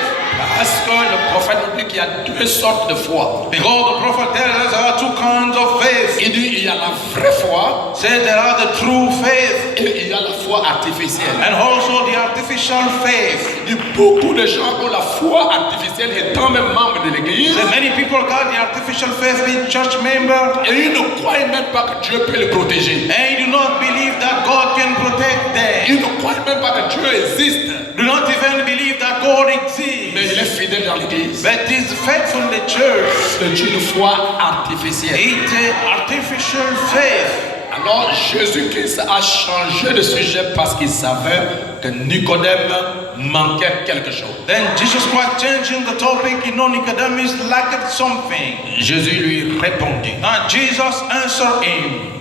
Parce que le prophète nous dit qu'il y a deux sortes de foi. Behold, the prophet tells us there are two kinds of faith. Il dit il y a la vraie foi Said there are the true faith et il y a la foi artificielle. and also the artificial faith. Il dit beaucoup de gens ont la foi artificielle étant même membres de l'église. So many people got the artificial faith being church member Et ils ne croient même pas que Dieu peut les protéger. and do not believe that God can protect them. Ils ne croient même pas que Dieu existe. Do not even believe that God Mais exists. il est fidèle dans l'église. But is faithful in the church. C'est une foi artificielle. It's an artificial faith. Alors Jésus-Christ a changé de sujet parce qu'il savait que Nicodème manquait quelque chose. Then Jesus Christ changing the topic, Nicodemus lacked something. Jésus lui répondit. Now Jesus answered him.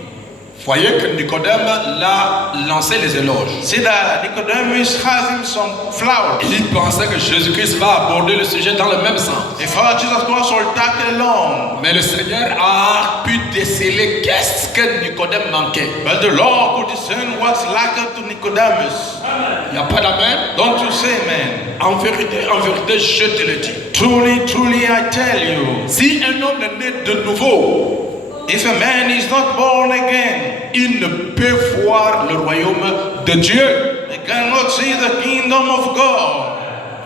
Voyez que Nicodème l'a lancé les éloges. See that Nicodemus has him some flowers. Il pensait que Jésus-Christ va aborder le sujet dans le même sens. If Jesus Christ will tackle along, Mais le Seigneur a pu déceler qu'est-ce que Nicodème manquait. but the Lord could discern what's lacking to Nicodemus. Il n'y a pas d'amen. Don't you say, man? En vérité, je te le dis. Truly, truly, I tell you, Si un homme est né de nouveau, if a man is not born again, il ne peut voir le royaume de Dieu. he cannot see the kingdom of God.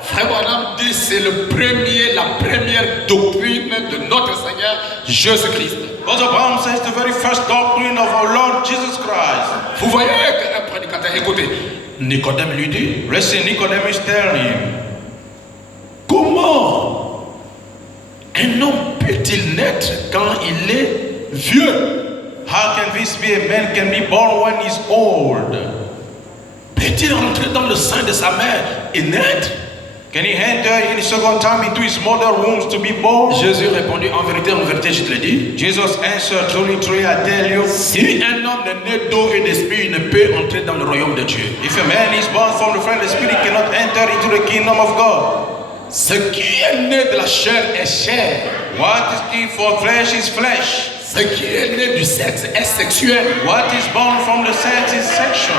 Frère Branham dit c'est la première doctrine de notre Seigneur Jésus-Christ. Brother Brown says the very first doctrine of our Lord Jesus Christ. Vous voyez qu'un prédicateur, écoutez, Nicodème lui dit, Listen, Nicodemus tell him, comment un homme peut-il naître quand il est vieux? how can this be a man can be born when he's old? Peut-il entrer dans le sein de sa mère et naître? Can he enter in the second time into his mother's womb to be born? Jésus répondit, en vérité, je te le dis. Jesus answered, truly, truly, I tell you, Si un homme est né d'eau et d'esprit, il ne peut entrer dans le royaume de Dieu. if a man is born from the friend, the spirit cannot enter into the kingdom of God. Ce qui est né de la chair est chair. What is given for flesh is flesh. Ce qui est né du sexe est sexuel. What is born from the sex is sexual.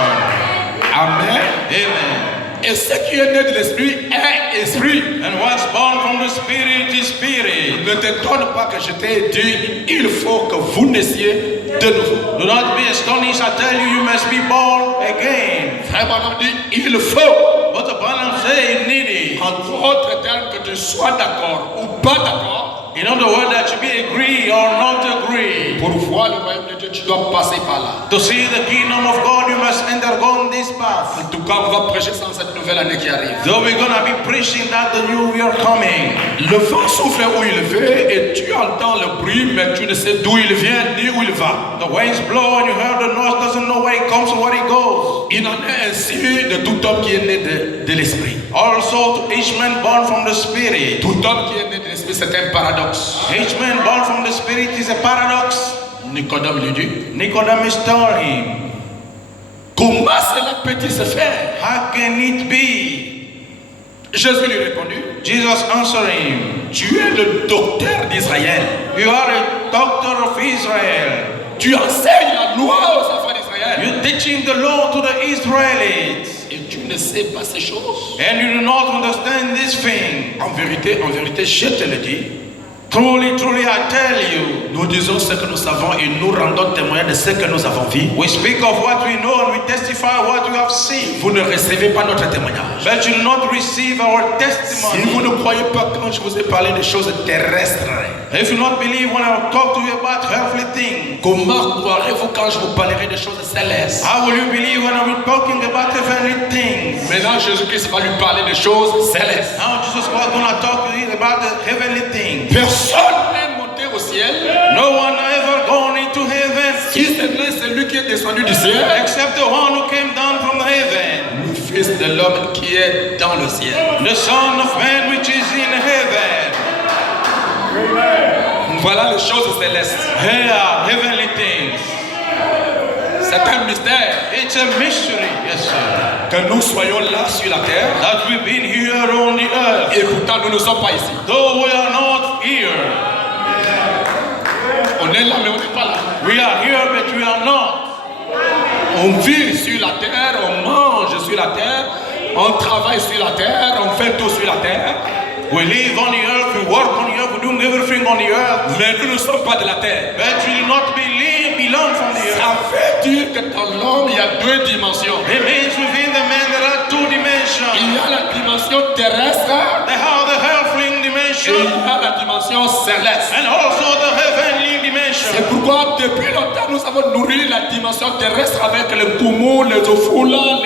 Amen. Amen. Et ce qui est né de l'esprit est esprit. And what's born from the spirit is spirit. Ne t'étonne pas que je t'ai dit, il faut que vous naissiez de nouveau. Do not be astonished. I tell you, you must be born again. Frère Branham dit, il faut. But the Bible says you need it. En d'autres termes, que tu sois d'accord ou pas d'accord, In other words, that you be agree or not agree. pour voir le royaume de Dieu, tu dois passer par là. To see the kingdom of God, you must undergo this path. En tout cas, on va prêcher sans cette nouvelle année qui arrive. So we're gonna be preaching that the new year coming. Le vent souffle où il veut et tu entends le bruit, mais tu ne sais d'où il vient ni où il va. The winds blow and you hear the noise, doesn't know where it comes or where it goes. Il en est ainsi de tout homme qui est né de l'esprit. Also to each man born from the spirit. Tout homme qui est né de l'esprit, c'est un paradoxe. Each man born from the spirit is a paradox. Nicodème lui dit, Nicodemus told him, comment cela peut-il se faire? how can it be? Jésus lui répondit, Jesus answered him, tu es le docteur d'Israël. you are a doctor of Israel. Tu enseignes la loi aux enfants d'Israël. You're teaching the law to the Israelites. Et tu ne sais pas ces choses. And you do not understand this thing. En vérité, je te le dis. Truly, truly, I tell you. Nous disons ce que nous savons et nous rendons témoin de ce que nous avons vu. We speak of what we know and we testify what we have seen. Vous ne recevez pas notre témoignage. But you do not receive our Si vous testimony. ne croyez pas quand je vous ai parlé des choses terrestres, If you not believe when I talk to you about earthly things, comment croirez-vous quand je vous parlerai des choses célestes? how will you believe when I'm talking about heavenly things? Maintenant, Jésus-Christ va lui parler des choses célestes. Now Jesus Christ is going to talk to you about the heavenly things. Personne n'est monté au ciel. No one ever gone into heaven Si ce n'est celui qui est descendu du ciel, except the one who came down from heaven, le Fils de l'homme qui est dans le ciel. the Son of Man which is in in heaven. Voilà les choses célestes. Here are heavenly things. C'est un mystère It's a mystery, yes sir. que nous soyons là sur la terre That we've been here on the earth. et pourtant nous ne sommes pas ici. Though we are not here. On est là mais on n'est pas là. We are here but we are not. On vit sur la terre, on mange sur la terre, on travaille sur la terre, on fait tout sur la terre. We live on the earth, we work on the earth, we're doing everything on the earth. Mais nous ne sommes pas de la terre. But we do not belong from the earth. Ça veut dire que dans l'homme, il y a deux dimensions. It means within the man there are two dimensions. Il y a la dimension terrestre They have the earthly et dimension il y a la dimension céleste. and also the heavenly dimension. C'est pourquoi depuis longtemps nous avons nourri la dimension terrestre avec les goumous, les ofoulas,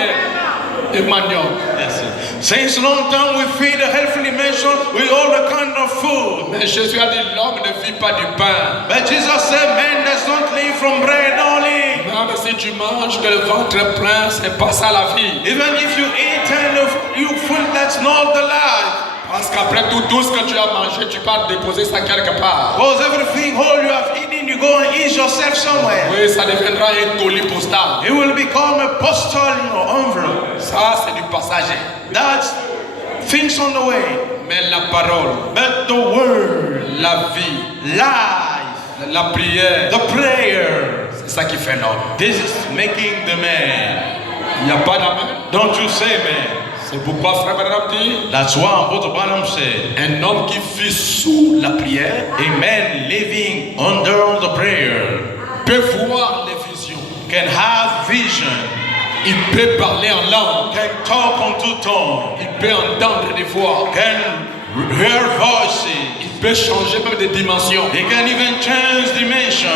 les maniocs. Yes, sir. Since long time we feed the heavenly dimension with all the kind of food. Mais Jésus a dit l'homme ne vit pas du pain. But Jesus said man does not live from bread only. Même si tu manges que le ventre est plein, c'est pas ça la vie. Even if you eat and you feel that's not the life. Parce qu'après tout ce que tu as mangé, tu pars déposer ça quelque part. Because everything all you have eaten, you go and eat yourself somewhere. Oui, ça deviendra un colis postal. It will become a postal in your envelope. Ça, c'est du passager. That's things on the way. Mais la parole, But the word, la vie, life, la prière, the prayer, c'est ça qui fait l'homme. this is making the man. Il n'y a pas d'amen. Don't you say man? C'est pourquoi Frère Branham dit, That's why Apostle Branham said, un homme qui vit sous la prière a man living under the prayer peut voir les visions. can have vision, Il peut parler en langue. can talk on two tongues, Il peut entendre des voix. can hear voices. Il peut changer même de dimension. He can even change dimension.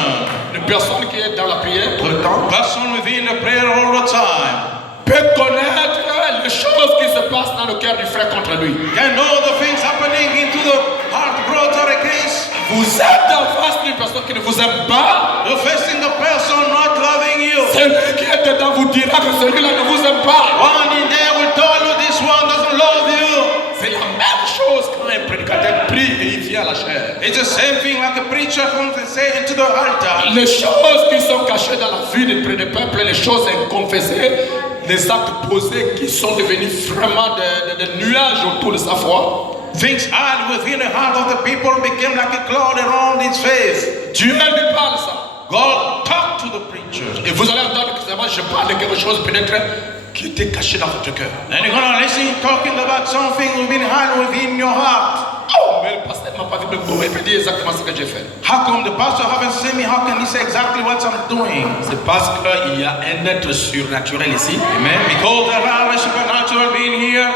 Une personne qui est dans la prière tout le temps Person within the prayer all the time peut connaître les choses qui se passent dans le cœur du frère contre lui. can know the things happening into the heart brother against. Vous êtes en face d'une personne qui ne vous aime pas. You're facing the person not loving you. Celui qui est dedans vous dira que celui-là ne vous aime pas. One in there will tell you this one doesn't love you. C'est la même chose quand un prédicateur prie et il vient à la chair. It's the same thing like a preacher comes and say into the altar. Les choses qui sont cachées dans la vie des peuples, les choses inconfessées, les actes posés qui sont devenus vraiment des nuages autour de sa foi. Things hid within the heart of the people became like a cloud around his face. Dieu lui parle ça. God talked to the preacher. Et vous allez entendre que je parle de quelque chose peut-être qui était caché dans votre cœur. And you're going to listen talking about something within within your heart. Oh, mais le pasteur m'a pas vu, mais il peut dire exactement ce que j'ai fait. How come the pastor haven't seen me? How can he say exactly what I'm doing? C'est parce qu'il y a un être surnaturel ici. Amen. Because there are a supernatural being here.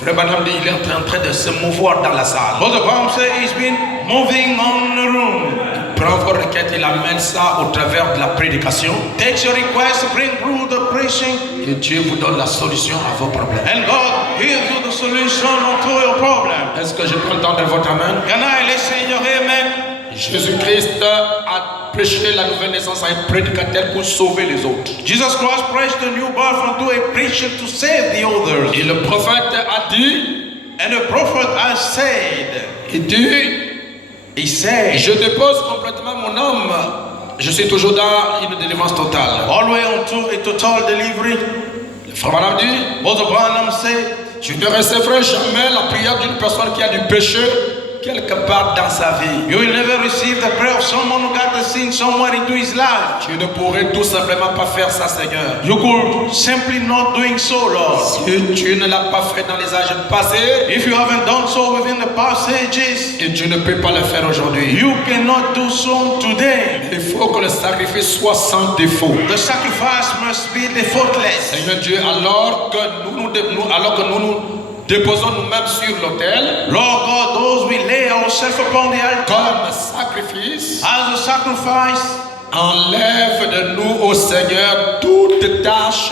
Frère Branham dit il est en train de se mouvoir dans la salle. But the Bible says he's been moving on the room. Il prend vos requêtes, il amène ça au travers de la prédication. Takes your request, bring through the preaching, Et Dieu vous donne la solution à vos problèmes. and God gives you the solution to your problem. Est-ce que je peux entendre votre amen? Can I listen your amen? Jésus-Christ a prêché la nouvelle naissance à un prédicateur pour sauver les autres. Jesus Christ preached the new birth unto a preacher to save the others. Et le prophète a dit, And the prophet has said, il dit, he said, je dépose complètement mon âme. Je suis toujours dans une délivrance totale. all the way unto a total delivery. Le frère Branham dit, Brother Branham said, tu ne recevras jamais la prière d'une personne qui a du péché quelque part dans sa vie. you will never receive the prayer of someone who got the sin somewhere into his life. Tu ne pourrais tout simplement pas faire ça, Seigneur. You could simply not doing so, Lord. Si tu ne l'as pas fait dans les âges passés, If you haven't done so within the past ages, et tu ne peux pas le faire aujourd'hui. you cannot do so today. Il faut que le sacrifice soit sans défaut. The sacrifice must be defaultless. Seigneur Dieu, alors que nous déposons nous-mêmes sur l'autel, Lord God, those we lay ourselves upon the altar comme sacrifice, as a sacrifice, enlève de nous, ô Seigneur, toute tâche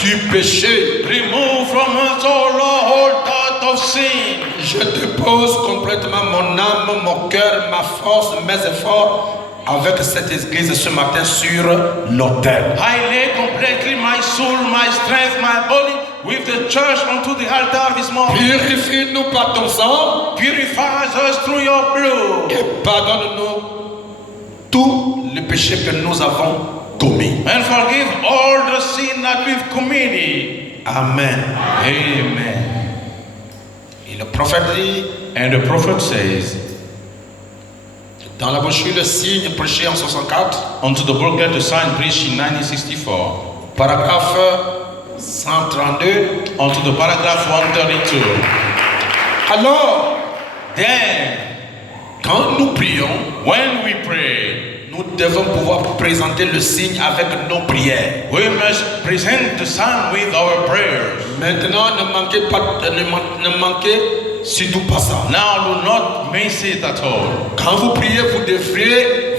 du péché. remove from us, oh Lord, all thought of sin. Je dépose complètement mon âme, mon cœur, ma force, mes efforts avec cette église ce matin sur l'autel. I lay completely my soul, my strength, my body with the church unto the altar this morning. Purifie-nous par ton sang Purify us through your blood. et pardonne-nous tous les péchés que nous avons commis. And forgive all the sin that we've committed. Amen. Amen. Et le prophète dit, And the prophet says, dans la brochure Le Signe prêché en 64, unto the booklet to sign preached in 1964, paragraphe 132, unto the paragraph 132. alors, Then, quand nous prions, when we pray, nous devons pouvoir présenter le signe avec nos prières. we must present the sign with our prayers. Maintenant, ne manquez surtout pas ça. Now, do not miss it at all. Quand vous priez,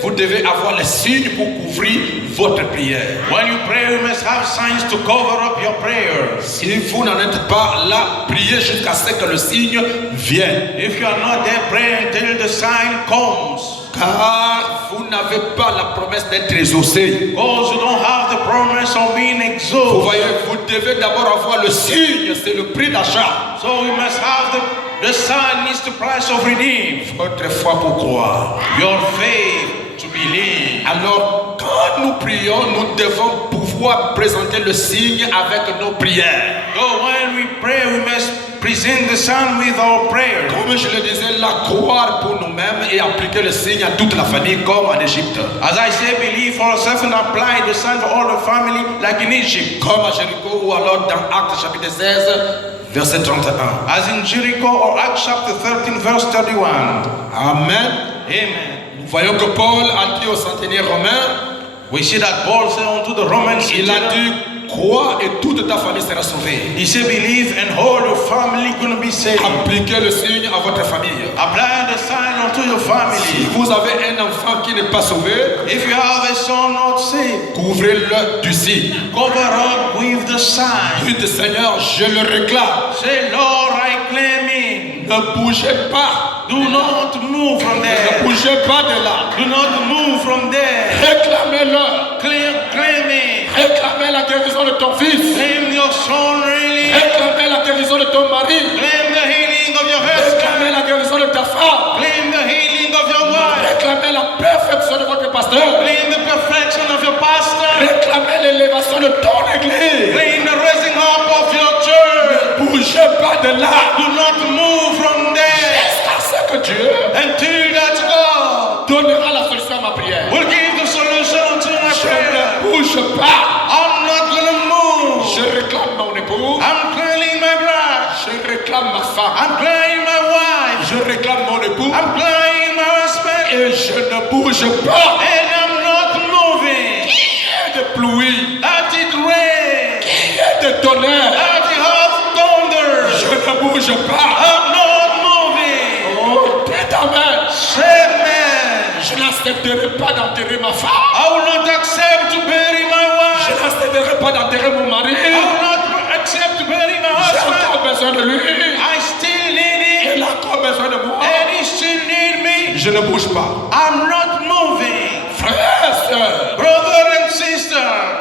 vous devez avoir les signes pour couvrir votre prière. When you pray, you must have signs to cover up your prayers. Si vous n'en êtes pas là, priez jusqu'à ce que le signe vienne. If you are not there, pray until the sign comes. Car vous n'avez pas la promesse d'être exaucé. Because you don't have the promise of being Vous exalted. voyez, vous devez d'abord avoir le signe, c'est le prix d'achat. So you must have the sign is the price of redeem. Votre foi pour croire. Your faith to believe. Alors, quand nous prions, nous devons pouvoir présenter le signe avec nos prières. So when we pray, we must present the sign with our prayer. Comme je le disais, la croire pour nous-mêmes et appliquer le signe à toute la famille comme en Égypte. As I say, believe for yourself and apply the sign for all the family like in Egypt. Comme à Jéricho ou alors dans Actes chapitre 16, verset 31. As in Jericho or Acts chapter 13 verse 31. Amen. Amen. Nous voyons que Paul a dit aux centenaires romains, We see that Paul said unto the Romans, il a dit, crois et toute ta famille sera sauvée. he said, believe and all your family gonna be saved. Appliquez le signe à votre famille. Apply the sign unto your Si family. vous avez un enfant qui n'est pas sauvé, If you have a son not saved, couvrez-le du signe. cover up with the sign. Dites, Seigneur, je le réclame. Say, Lord, I claim it. Ne bougez pas. Do not move from Ne there. bougez pas de là. Do not move from there. Réclamez-le. Claim it. Réclamez la guérison de ton fils. Claim your son really. Réclamez la guérison de ton mari. Claim the healing of your husband. Réclamez la guérison de ta femme. Claim the healing of your wife. Réclamez la perfection de votre pasteur. Claim the perfection of your pastor. Réclamez l'élévation de ton église. Claim the raising up of your church. Ne bougez pas de là. Do not move from there Jusqu'à ce que Dieu until that God donnera la solution à ma prière. will give the solution to my Je prayer. ne bouge pas. I'm not gonna move. Je réclame mon époux. I'm claiming my bride. Je réclame ma femme. I'm claiming my wife. Je réclame mon époux. I'm claiming my husband. Et je ne bouge pas. And I'm not moving. Qui est de pluie? Let it rain. Qui est de tonnerre? Let it have thunder. Je ne bouge pas. I'm not moving. Oh, dites amen. Say amen. Je n'accepterai pas d'enterrer ma femme. I will not accept to bury my Je wife. n'accepterai pas d'enterrer mon mari. I will not accept to bury my J'ai husband. encore besoin de lui. I still need him. Il a encore besoin de moi. And he still need me. Je ne bouge pas. I'm not moving. Frères et sœurs, Brother and sister,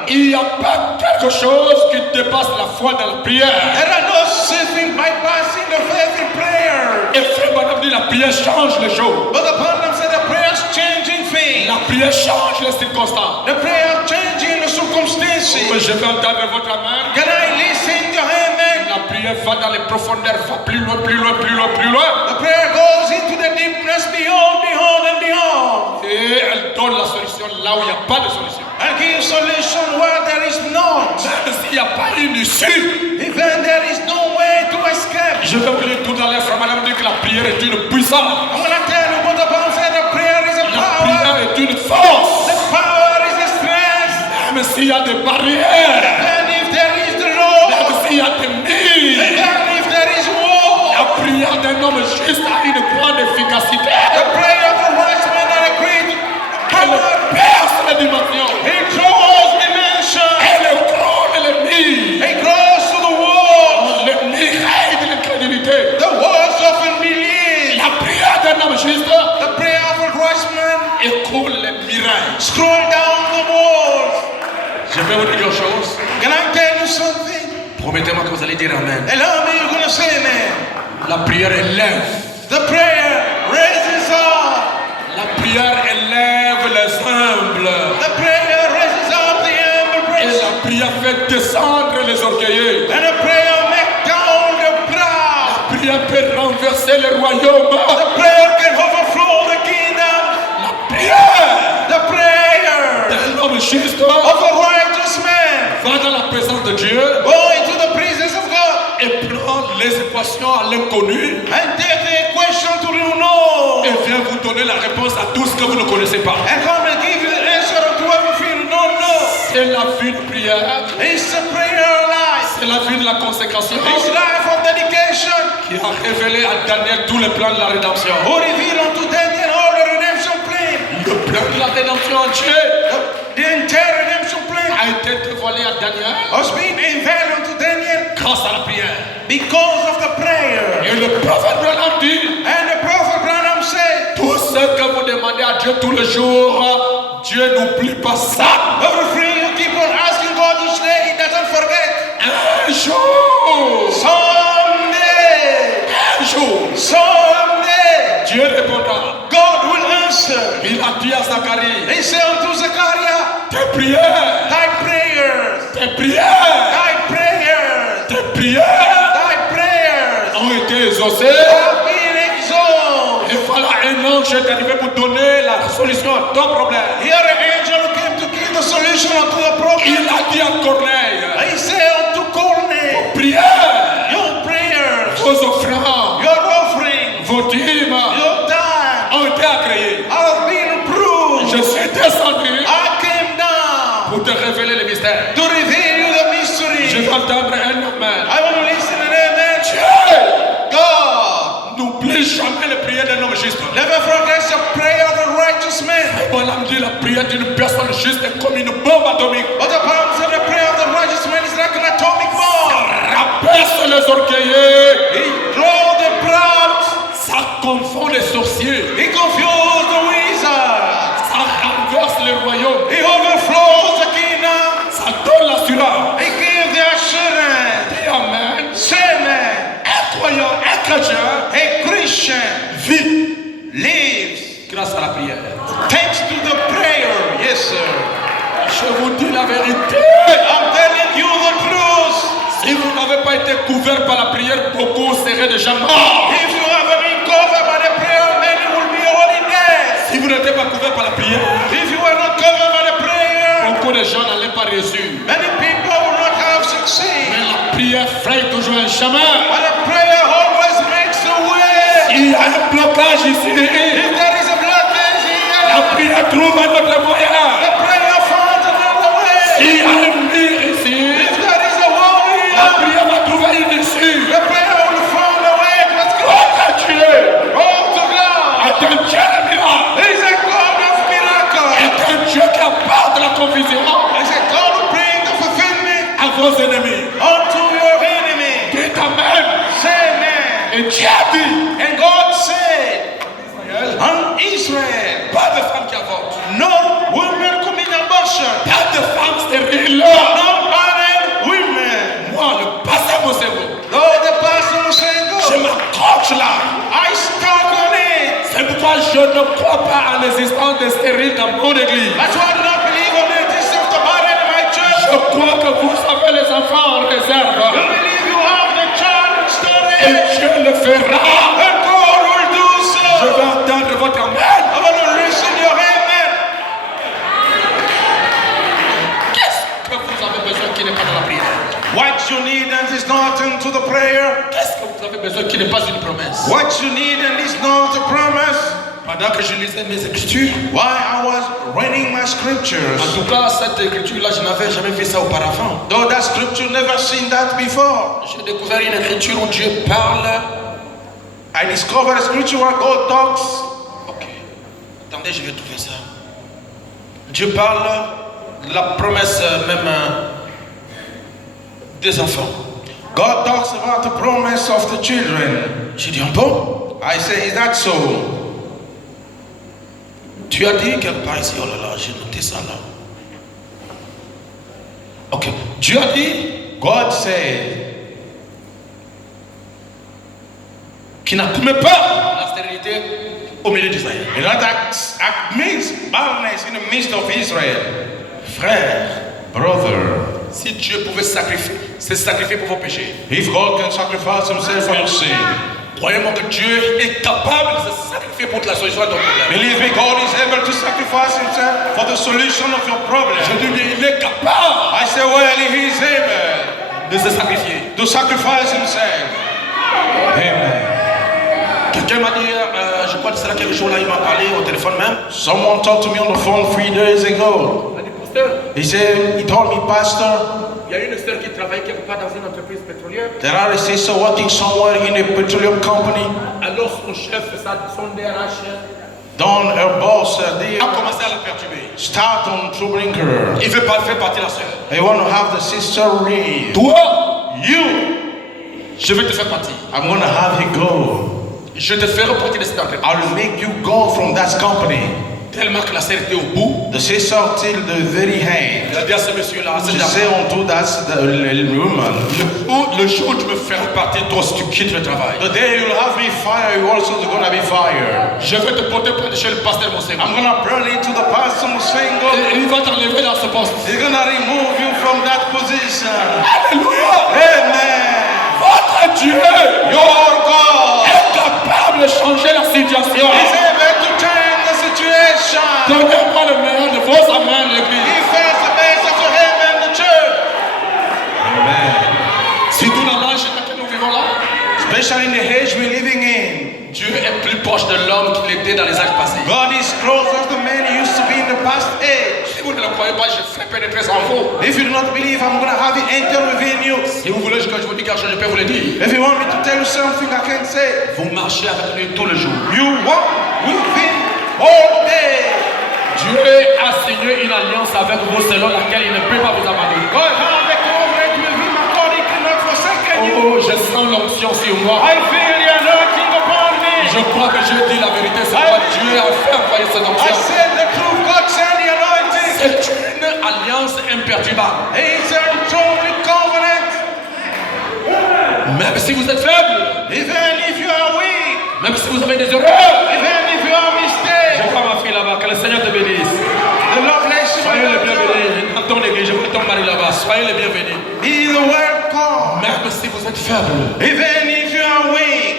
il n'y a pas quelque chose qui dépasse la foi dans la prière. there are no something bypassing the faith in prayer. Et frère Madame dit la prière change les choses. But the problem said the prayer's changing things. La prière change les circonstances. The prayer changing the circumstances. Je vais entendre votre main. Can I listen to amen? La prière va dans les profondeurs, va plus loin, plus loin, plus loin, plus loin. The prayer goes into the deepness beyond, beyond, and beyond. Et elle donne la solution là où il n'y a pas de solution. And give solution where there is not. Même s'il n'y a pas une issue. Even there is no way to escape. Je vais vous dire tout à l'heure, frère Madame dit que la prière est une puissance. I'm going to tell you what the Bible said. The prayer is a La power. prière est une force. The power is a strength. Même s'il y a des barrières. And if there is the law, Même s'il y a des murs. and if there is war, La prière d'un homme juste a une grande efficacité. the prayer of the wise man are a great Elle power. perce les dimensions. It draws dimension. Elle écrase les murs. It grows to the walls. Les murailles de l'incrédulité. The walls of unbelief. La prière d'un homme juste The prayer of a wise man écroule les murailles. scroll down the walls. Je vais vous dire une chose. Can I tell you something? Permettez-moi que vous allez dire Amen. Allow me, you're going to say amen. La prière élève. The prayer raises up. La prière élève les humbles. The prayer raises up the humble Et person. la prière fait descendre les orgueilleux. And the prayer makes down the proud. La prière peut renverser le royaume. The prayer can overflow the kingdom. La prière The prayer d'un homme juste of a righteous man. va dans la présence de Dieu Go into the presence of God et prend les équations à l'inconnu and take the question to the unknown. et vient vous donner la réponse à tout ce que vous ne connaissez pas. And come and give you the answer to everything you don't know. C'est la vie de prière, It's a prayer life. c'est la vie de la consécration It's life of dedication. qui a révélé à Daniel tous les plans de la rédemption. Who reveal unto Daniel all the redemption plan. Le plan de la rédemption entier The entire redemption plan a été dévoilé à Daniel has been unveiled unto Daniel grâce à la prière. because of the prayer. Et le prophète Branham dit, And the prophet Branham said, tout ce que vous demandez à Dieu tous les jours, Dieu n'oublie pas ça. everything you keep on asking God each day, He doesn't forget. Un jour, Someday, Dieu répondra. God will answer. Il a dit à Zacharie, He said unto Zechariah, tes prières, thy prayers, tes prières, thy prayers, tes prières thy prayers ont été exaucées. have been exalted. Et voilà un ange est arrivé pour donner la solution à ton problème. Here an angel came to give the solution unto the Il problem. a dit à Corneille, He said unto Cornelius, prières, your prayers, vos offrandes, your offering, vos dîmes your time ont été agréées. have been approved. Je suis descendu I came down pour te révéler les mystères. to reveal you the Je mystery. vais entendre un amen. I want to listen and amen. Dieu God, n'oublie jamais les prières d'un homme juste. never forget the prayer of the righteous man. Voilà me dit la prière d'une personne juste est comme une bombe atomique. But the Bible said the prayer of the righteous man is like an atomic bomb. Rabaisse les orgueilleux. He drove the proud. Ça confond les sorciers. He confused the wizard. Ça renverse les royaumes. He overflows the kingdom. Ça donne l'assurance. He gives the assurance. Dis amen. Say man, Un croyant, un chrétien a Christian vit lives grâce à la prière. thanks to the prayer. Yes, sir. Je vous dis la vérité. I'm telling you the truth. Si vous n'avez pas été couvert par la prière, beaucoup seraient déjà morts. If you haven't been covered by the prayer, many will be already dead. Si vous n'êtes pas couvert par la prière, If you are not covered by the prayer, beaucoup de gens n'allaient pas réussir. many people will not have Mais succeed. la prière fraye toujours un chemin. But the prayer always makes a way. Il y a un blocage ici. If there is a blockage La here, prière trouve un autre moyen. the prayer finds another way. Il y a un mur ici. If there is a wall La here, prière va trouver une issue. the prayer will find a way. Let's go. Oh Dieu Oh, to God. est un Dieu de miracle. He's a God of miracles. Est un Dieu qui apporte la confusion He's a God who brings the fulfillment à vos ennemis. unto your enemy. Dites amen. Say amen. Et Dieu a dit, And God said on Israel, pas de femme qui avorte, no women commit abortion, pas de femme stérile. no barren women. Moi, le passé mon cerveau, Though the person will say je go, m'accroche là. I stuck on it. C'est pourquoi je ne crois pas à l'existence des stériles dans mon église. That's why I do not believe on the existence of the barren in my church. Je crois que vous avez les enfants en You réserve. believe you have the child in Et storage. Dieu le fera. And God will do Je so. vais entendre votre amen. I want to listen your amen. Qu'est-ce que vous avez besoin qui n'est pas dans la prière? What you need and is not into the prayer. Qu'est-ce que vous avez besoin qui n'est pas une promesse? What you need and is not a promise. Pendant que je lisais mes écritures, While I was reading my en scriptures, tout cas, cette écriture-là, je n'avais jamais vu ça auparavant. though that scripture never seen that before, J'ai découvert une écriture où Dieu parle. I discovered a scripture where God talks. Ok. Attendez, je vais trouver ça. Dieu parle la promesse même des enfants. God talks about the promise of the children. J'ai dit, bon, I say, is that so? tu as dit quelque part ici, oh là là, j'ai noté ça là. Ok. Dieu a dit, God said, qui n'a commis pas la stérilité au milieu d'Israël. He did not admit barrenness in the midst of Israel. Frère, Brother, si Dieu pouvait se sacrifier pour vos péchés, if God can sacrifice himself for your sin, croyez-moi que Dieu est capable de se sacrifier pour la solution de ton problème. believe me, God is able to sacrifice himself for the solution of your problem. Je dis bien, il est capable I say, well, he is able de se sacrifier. to sacrifice himself. Amen. Quelqu'un m'a dit, je crois que c'est là quelques jours là, il m'a parlé au téléphone même. Someone talked to me on the phone 3 days ago. Il m'a dit, pasteur, He told me, Pastor, il y a une sœur qui travaille quelque part dans une entreprise pétrolière. there are a sister working somewhere in a petroleum company. Alors son chef, son DRH, Don, her boss, they a commencé à la perturber. start on troubling her. Il veut pas faire partie de la sœur. They want to have the sister read. Toi, You, je vais te faire partie. I'm going to have you go. Je te ferai partie de cette entreprise. I'll make you go from that company. Tellement que la sœur était au bout. The sister till the very end. Il a dit à ce monsieur-là, à ce She dame, say unto that woman, le jour où tu me feras partie, toi, si tu quittes le travail, the day you'll have me fire, you also going to be fired. je vais te porter près de chez le pasteur Monsengo. I'm going to burn it to the pastor Musengo. Et il va t'enlever dans ce poste. He's going to remove you from that position. Alléluia! Amen. Votre Dieu Your God est capable de changer la situation. is able to turn the situation. Donnez-moi le meilleur de vos amens, l'église. He first the best of the heaven, the church. Amen. Surtout dans l'âge dans lequel nous vivons là, Especially in the age we're living in. Dieu est plus proche de l'homme qu'il était dans les âges passés. God is closer to man he used to be in the past age. Si vous ne le croyez pas, je ferai pénétrer en vous. If you do not believe, I'm going to have it enter within you. Si vous voulez que je vous dise quelque chose, je peux vous le dire. If you want me to tell you something, I can say, Vous marchez avec lui tout le jour. you walk with him all day. Dieu a signé une alliance avec vous selon laquelle il ne peut pas vous abandonner. God have a covenant with him according to not forsaken you. Oh, je sens l'onction sur moi. I feel the anointing upon me. Je crois que je dis la vérité, c'est quoi Dieu a fait envoyer cette I onction. said the truth, God sent the anointing. C'est une alliance imperturbable. It's a totally covenant. Même si vous êtes faible, Even if you are weak, même si vous avez des erreurs. even if you are Je mistaken, vois ma fille là-bas, que le Seigneur te bénisse. the Lord bless you. Soyez les bienvenus. Dans ton église, je vois ton mari là-bas. Soyez les bienvenus. He is welcome. Même si vous êtes faible. Even if you are weak,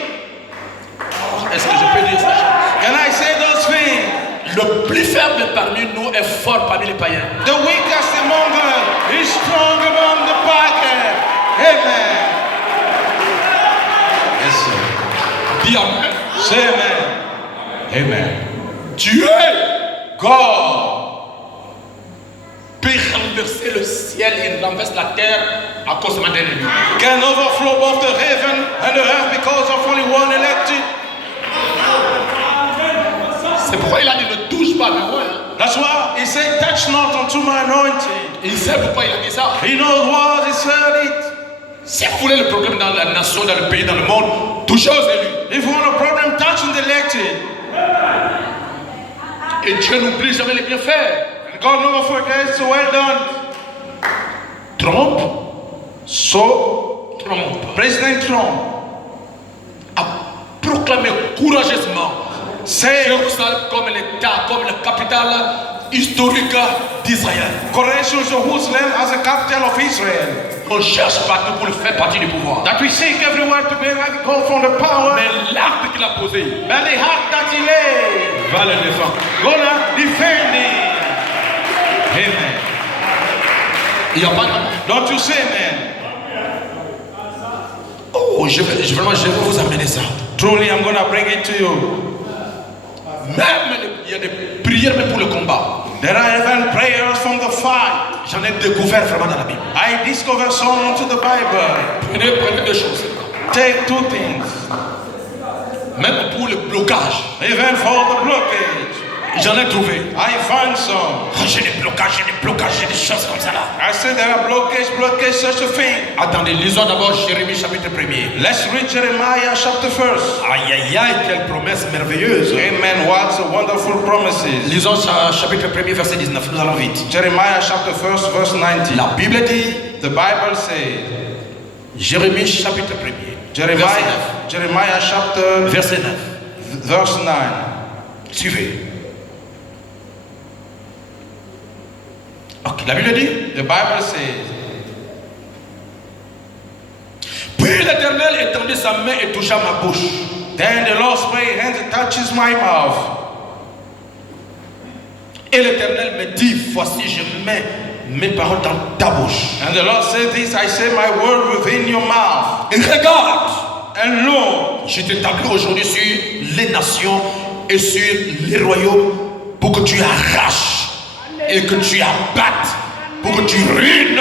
Est-ce que je peux dire ça? can I say those things? Le plus faible parmi nous est fort parmi les païens. The weakest among us is strong among the pagan. Amen. Yes, sir. Dis amen. Say amen. Amen. Dieu God peut renverser le ciel et renverse la terre à cause d'un ennemi. can overflow both the heaven and the earth because of only one elected. C'est pourquoi il a dit ne touche pas mais ouais. That's why he said, touch not unto my anointing. Il sait pourquoi il a dit ça. He knows why he said it. Si vous voulez le problème dans la nation, dans le pays, dans le monde, touchez aux élus. If you want a problem, touch the elected. Et Dieu n'oublie jamais les bienfaits. And God never forgets, so well done. Trump, So, President Trump a proclamé courageusement said Jérusalem comme l'État, comme la capitale historique d'Israël. courageous Jerusalem as a capital of Israel. On cherche partout pour le faire partie du pouvoir. That we seek everywhere to be like God from the power. Mais l'acte qu'il a posé But the heart that he laid, va le défendre. gonna defend him. Amen. Il n'y a pas d'amour. Don't you say amen? Oh, je vais vous amener ça. Truly, I'm gonna bring it to you. Même il y a des prières même pour le combat. There are even prayers from the fight. J'en ai découvert vraiment dans la Bible. I discovered some into the Bible. Prenez deux choses. Take two things. Même pour le blocage. Even for the blockage. J'en ai trouvé. I found some. Ah, j'ai des blocages, j'ai des choses comme ça là. I said there are blockage, such a thing. Attendez, lisons d'abord Jérémie chapitre 1er. Let's read Jeremiah chapter 1. Aïe aïe aïe, quelle promesse merveilleuse. Amen. What a wonderful promises. Lisons chapitre 1er verset 19, nous allons vite. Jeremiah chapter 1 verse 19. La Bible dit, The Bible says, Jérémie chapitre 1er. Jeremiah Jeremiah chapter verset 9. verse 9. Suivez. Ok, la Bible dit. The Bible says, Puis l'Éternel étendit sa main et toucha ma bouche. then the Lord spread his hands and touches my mouth. Et l'Éternel me dit, voici je mets mes paroles dans ta bouche. And the Lord said this, I say my word within your mouth. Et regarde, And lo, je t'établis aujourd'hui sur les nations et sur les royaumes pour que tu arraches et que tu abattes, pour que tu ruines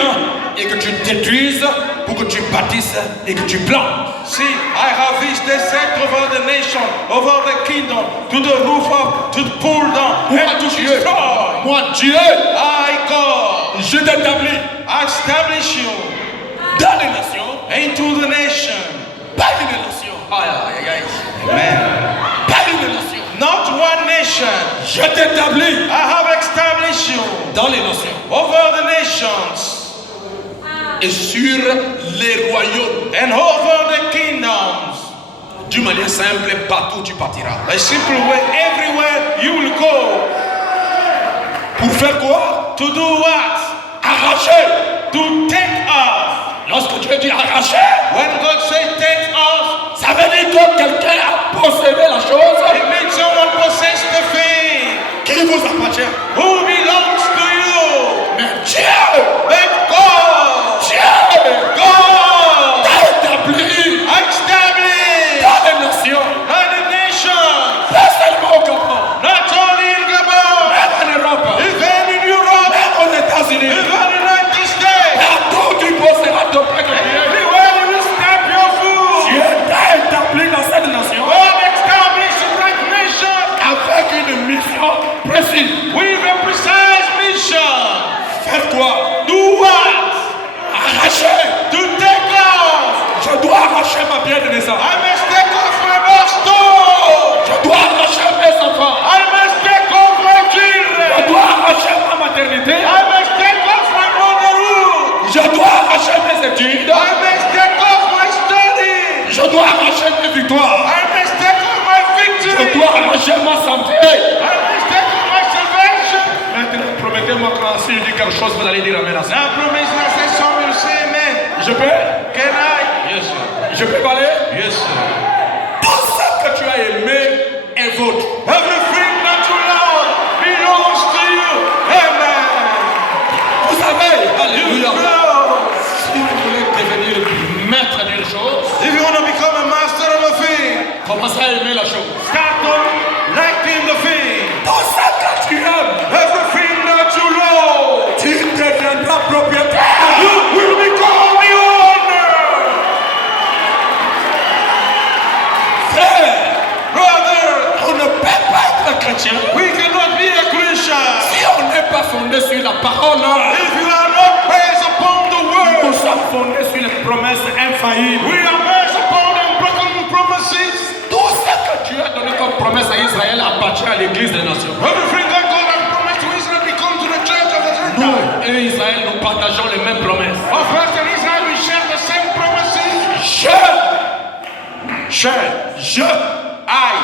et que tu détruises, pour que tu bâtisses et que tu plantes. see, I have this day set over the nation, over the kingdom, to the roof up, to pull down, and to destroy. Moi Dieu, I, God, je t'établis I establish you dans les nations, into the nation. parmi les nations. Aïe, aïe, aïe. Amen. Parmi les nations. Not one nation. Je t'établis I have established you dans les nations over the nations et sur les royaumes. and over the kingdoms. D'une manière simple, partout où tu partiras. A simple way, everywhere you will go. Pour faire quoi? To do what? Arracher. To take off. Lorsque Dieu dit arracher, When God says take off, ça veut dire que quelqu'un a possédé la chose it means someone possessed the thing qui vous appartient. who belongs to you. Mais Dieu, But God, Dieu, God, t'a établi established dans les nations, by the nations, pas seulement au Gabon, not only in Gabon, même en Europe, even in Europe, même aux États-Unis. even in the United States. Partout où tu posséderas ton pain de Dieu. Everywhere you will stamp your foot. Dieu t'a établi dans cette nation God established a great nation avec une mission précise. with a precise mission. Faire quoi? Do what? Arracher. To take off. Je dois arracher ma bien-aimée. I must take off my boston. Je dois arracher mes enfants. I must take off my Je children. dois arracher ma maternité. I must take off my motherhood. Je dois arracher mes études. I must take off my studies. Je dois arracher mes victoires. I must take off my Je victory. dois arracher ma santé. I must take off my salvation. Maintenant, promettez-moi que si je dis quelque chose, vous allez dire amen à ça. Now promise me, I say something, you say amen. Je peux? Can I? Yes, sir. Je peux parler? Yes, sir. Tout ce que tu as aimé est vôtre. Everything that you love belongs to you. Amen. Vous savez, You alléluia. know, Si vous voulez devenir maître d'une chose, if you want to become a master of a thing, commencez à aimer la chose. start on liking the thing. Tout ce que tu aimes, Everything that you love, tu deviendras propriétaire. you will become the owner. Frère, Brother, on ne peut pas être chrétien we cannot be a Christian si on n'est pas fondé sur la parole. if you are not based upon the Nous word. sommes fondés sur les promesses infaillibles. We are based upon unbroken promises. Tout ce que tu as donné comme promesse à Israël appartient à l'église des nations. Everything that God has promised to Israel becomes to the church of the Nous Gentiles. et Israël, nous partageons les mêmes promesses. Of us in Israel, we share the same promises. Je I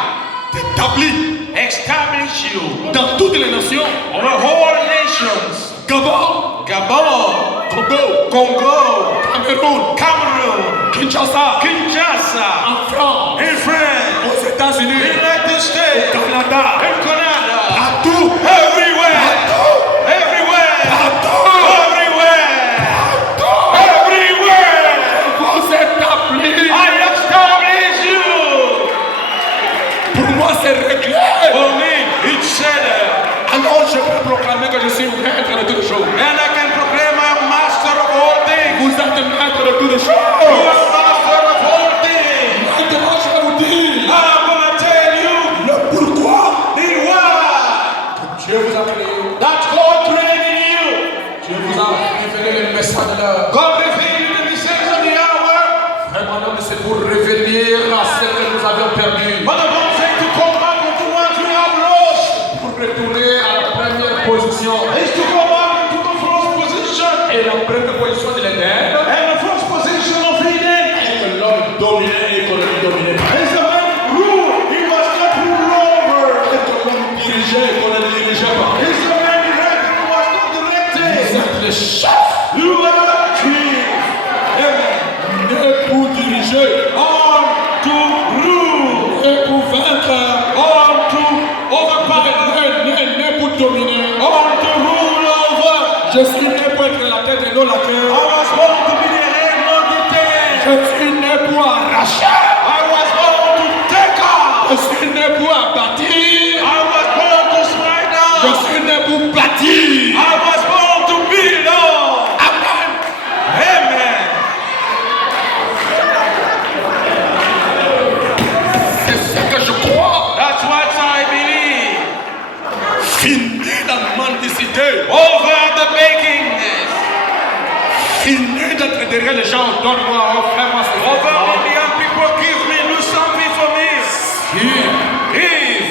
t'établis establish you dans toutes les nations. over whole nations. Gabon, Gabon, Congo, Congo, Cameroun, Cameroon, Kinshasa, Kinshasa, en France, in France, aux États-Unis, United States, Canada, in Canada, partout, everywhere, everywhere, everywhere, everywhere. vous établis. I establish you. Pour moi, c'est réglé. For me, it's settled. Alors, je peux proclamer que je suis maître de toutes choses. And I can proclaim I'm master of all things. Vous êtes maître de toutes You choses. are master of all things. Maintenant, je vais vous dire I'm gonna tell you le pourquoi the why Dieu vous a créé. that God created you. Dieu vous a révélé le message de l'heure. God revealed the message of the hour. Vraiment, c'est pour revenir à ce que nous avions perdu. But I don't say to come back to what we have lost. Pour retourner à la première position. It's to go back into the first position. Et la première position de l'Éden, And the first position of Eden. c'est que l'homme dominait et que l'homme dominait. Je suis né pour bâtir. I was born to smite Je down. suis né pour bâtir. I was born to build on. Amen. Amen. C'est ce que je crois. That's what I believe. Fini la mendicité. Over the beginningness. Fini d'être derrière les gens. Donne-moi, offre-moi ce Over the young people, give me, do something for me. If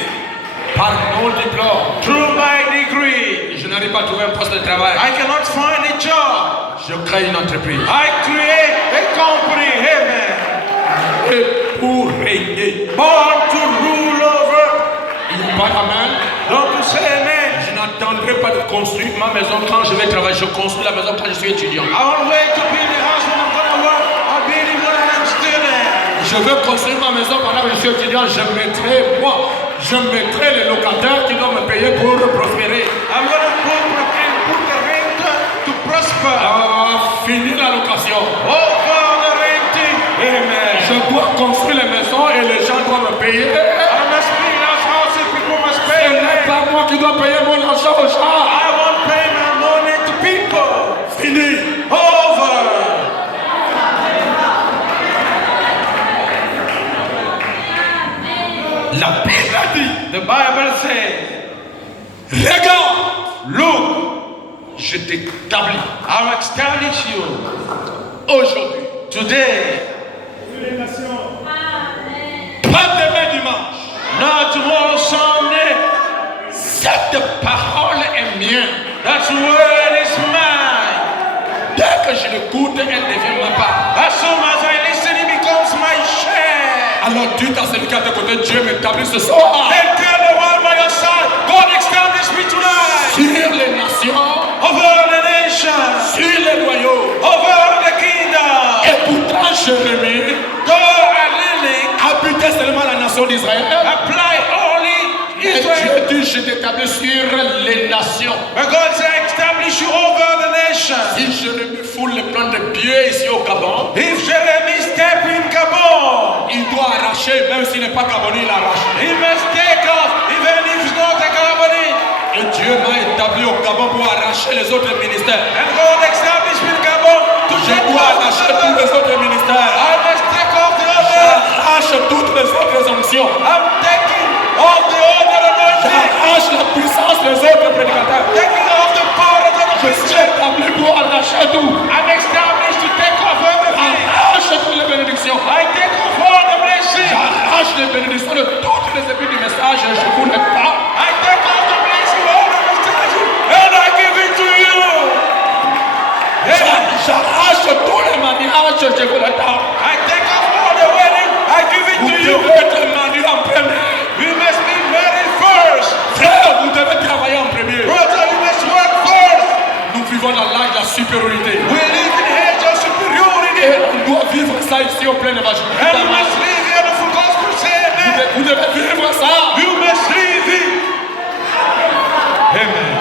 Par mon diplôme, through my degree je n'arrive pas à trouver un poste de travail. I cannot find a job, Je crée une entreprise. I create a company. Amen. Et pour régner. Born to rule over. Il n'y a pas amen. Don't you say amen. Je n'attendrai pas de construire ma maison quand je vais travailler. Je construis la maison quand je suis étudiant. I won't wait to build a house when I'm gonna work. I'll build it when I'm student. Je veux construire ma maison pendant que je suis étudiant. Je mettrai les locataires qui doivent me payer pour prospérer. I'm gonna put the rent to prosper. Finir la location. Over the renting. Amen. Je dois construire les maisons et les gens doivent me payer. I must build those houses. People must Ce pay n'est rent. pas moi qui dois payer mon argent aux gens. I won't pay my money to people. Fini. Over. La Bible a dit, The Bible says, regarde, look, je t'établis I'll establish you aujourd'hui. today, Pas demain dimanche. not tomorrow Sunday. Cette parole est mienne. That word is mine. Dès que je l'écoute, elle devient ma part. As soon as I listen, it becomes my share. Alors dites à celui qui est à tes côtés, Dieu m'établit ce soir Then tell the one by your side, God establish me tonight sur les nations, over the nations, sur les royaumes. over the kingdom. Et pourtant, Jérémie God are living, habitait seulement la nation d'Israël. apply only Et Israel. Dieu dit, je t'établis sur les nations. But God said, establish you over the nations. Si Jérémie foule les plans de pied ici au Gabon, If Jeremy step in Gabon, il doit arracher, même s'il n'est pas gabonais, il arrache. he must take off, even if he's not a company. Et Dieu m'a établi au Gabon pour arracher les autres ministères. And God established me in Gabon to Je take dois off arracher the tous les others. autres ministères. I must take off the others. J'arrache toutes les autres onctions. I'm taking off the other anointing. J'arrache la puissance des autres prédicateurs. Taking off the power of the Je suis Christian. établi pour arracher tout. I'm established to take off everything. Arrache toutes les bénédictions. I take off all the blessings. J'arrache les bénédictions de toutes les épis du message et je vous les pas. I take off the blessing, all the messages, and I give it to you. J'arrache tous les mariages et je vous les pas. I take off all the wedding, I give it Vous to you. devez être marié en premier. You must be married first. Frère, vous devez travailler en premier. Brother, you must work first. Nous vivons dans l'âge de la supériorité. We live in the age of superiority. Et on doit vivre ça ici au plein évangile. And you must live here the full gospel. Say amen. Vous devez vivre ça. You must live it. Amen.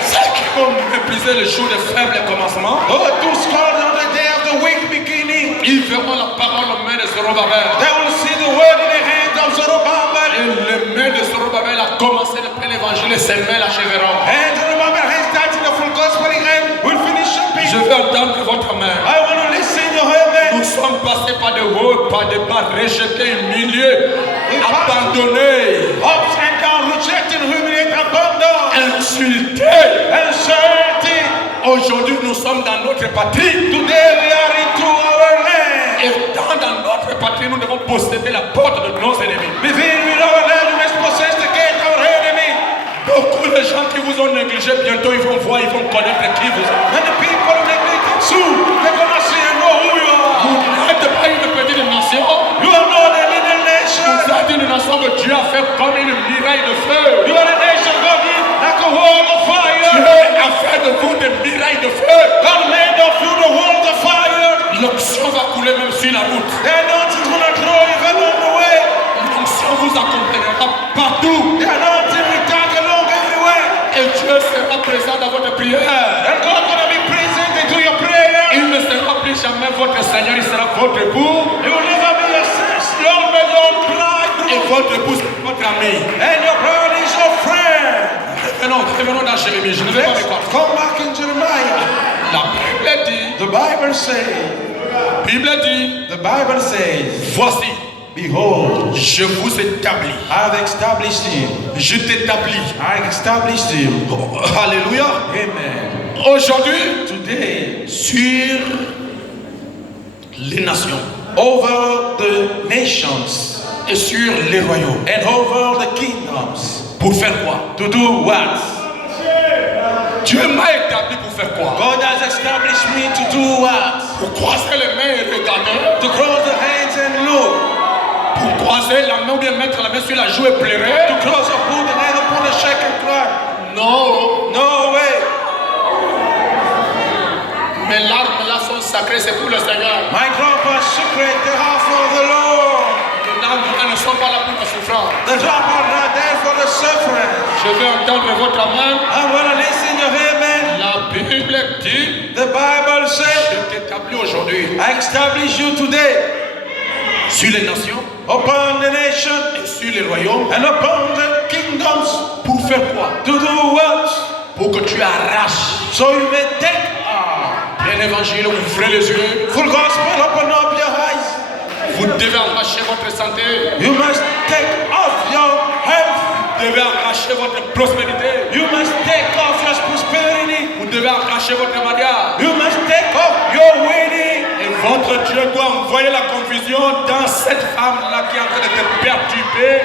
Ceux qui vont mépriser le jour des faibles commencements, Those who scored on the day of the weak beginning, ils verront la parole aux mains de Zorobabel. they will see the word in the hands of Zerubbabel. Et les mains de Zorobabel a commencé le plein évangile et ses mains l'achèveront. And Zerubbabel has started the full gospel and will finish Je shipping. veux entendre votre main. I want to listen your amen. Nous sommes passés par des hauts, par des bas, rejetés, humiliés, abandonnés, Ups and down, rejected, humiliated, abandoned, insultés. insulted. Aujourd'hui, nous sommes dans notre patrie. Today we are into our land. Et dans notre patrie, nous devons posséder la porte de nos ennemis. Within with our land, we must possess the gate of our enemy. Beaucoup de gens qui vous ont négligé, bientôt ils vont voir, ils vont connaître qui vous êtes. And the people who neglected soon, they're gonna see and know who you are. Vous n'êtes pas une petite nation. You are not a little nation. Vous êtes une nation que Dieu a fait comme une muraille de feu. You are a nation God did like a wall of Dieu fire. a fait de vous des murailles de feu. God made of you the wall of fire. L'onction va couler même sur la route. The anointing gonna throw even on the way. L'onction vous accompagnera partout. The anointing will tag along everywhere. Et Dieu sera présent dans votre prière. And God gonna be present into your prayer. Il ne sera plus jamais votre Seigneur, il sera votre époux. He will never be your Lord, but Lord, bride. Et votre épouse, votre ami. and your brother is your friend. Revenons dans Jérémie. Je ne vais pas Let's m'écarter. come back in Jeremiah. La Bible dit, The Bible says, voici, behold, je vous établis. I've established him. Je t'établis. I established him. Oh, alléluia. Amen. Aujourd'hui, Today, sur les nations over the nations et sur les royaumes. and over the kingdoms. Pour faire quoi? To do what? Dieu m'a établi pour faire quoi? God has established me to do what? Pour croiser les mains et regarder. To cross the hands and look. Pour croiser la main ou bien mettre la main sur la joue et pleurer. To cross or put the hand upon the shake and cry. Non. No way. Mes larmes là sont sacrées, c'est pour le Seigneur. My drop are secret, they are for the Lord. Les larmes elles ne sont pas là pour la souffrance. The drop are not there for the suffering. Je vais entendre votre amen. I'm going to listen your amen. La Bible dit, The Bible says, je t'établis aujourd'hui I establish you today sur les nations upon the nation et sur les royaumes. and upon the kingdoms. Pour faire quoi? To do what? Pour que tu arraches So you may take un évangile, ouvrez les yeux. full gospel, open up your eyes. Vous devez arracher votre santé. You must take off your health. Vous devez arracher votre prospérité. You must take off your prosperity. Vous devez arracher votre mariage. You must take off your wedding. Et votre Dieu doit envoyer la confusion dans cette femme-là qui est en train de te perturber.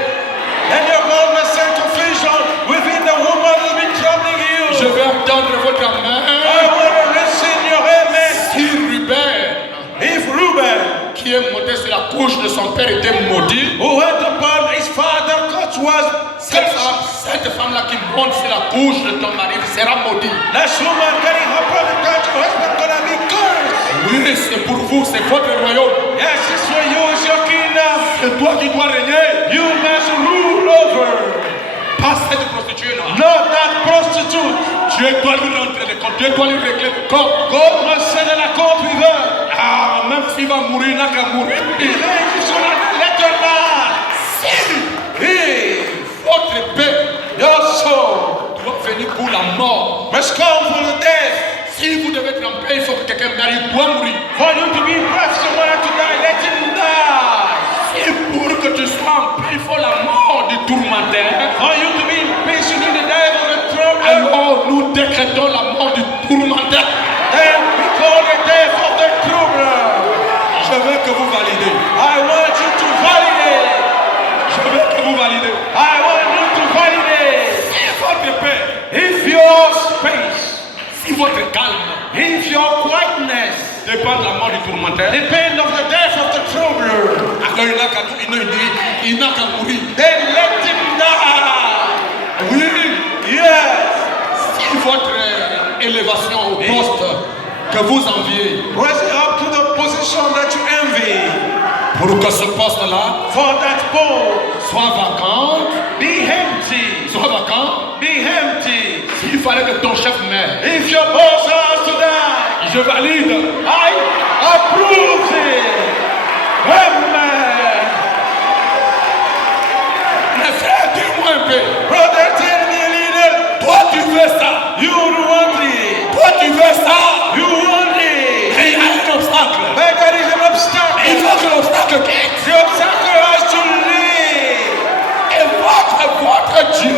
And you're going to send confusion within the woman who's been troubling Je you. vais entendre votre I main. want to listen your amen. Si Ruben, If Reuben, qui est monté sur la couche de son père, était maudit, who went upon his father, God was cursed. cette femme-là qui monte sur la couche de ton mari sera maudite. That woman getting upon the couch, your husband gonna be cursed. Oui, c'est pour vous, c'est votre royaume. Yes, it's for you, it's your kingdom. C'est toi qui dois régner. You must rule over. Pas cette prostituée-là. Not that prostitute. Dieu doit lui rentrer le compte. Dieu doit lui régler le compte. God must settle a court with her. Ah, même s'il va mourir, il n'a qu'à mourir. He's gonna let her die. If Votre paix your soul doit venir pour la mort. must come for the death. Si vous devez être en paix, il faut que quelqu'un meure. Il doit mourir. For you to be blessed, someone has to die, let him die. Si pour que tu sois en paix, il faut la mort du tourmenteur. For you to be in peace, you need the death of the trouble. Alors nous décrétons la mort du tourmenteur. Then we call the death of the troubler. Je veux que vous validez. I want you to validate. Je veux que vous validez. I want you to validate. Si votre paix, If your space, si votre calme if your quietness dépend de la mort du tourmenteur, depend of the death of the troubler, alors il n'a qu'à mourir. then let him die. Oui. Yes. Si votre élévation au poste que vous enviez, Rise up to the position that you envy. pour que ce poste-là For that pole, soit vacant, be empty. soit vacant, Be empty. s'il fallait que ton chef meure, If your boss has to die, je valide. I approve it. Amen. Mais frère, dis-moi un peu. Brother, tell me a little. Toi, tu veux ça. You want it. Toi, tu veux ça. You want it. Et il y a un obstacle. But there is an obstacle. Il faut que l'obstacle quitte. The obstacle has to leave. Et votre Dieu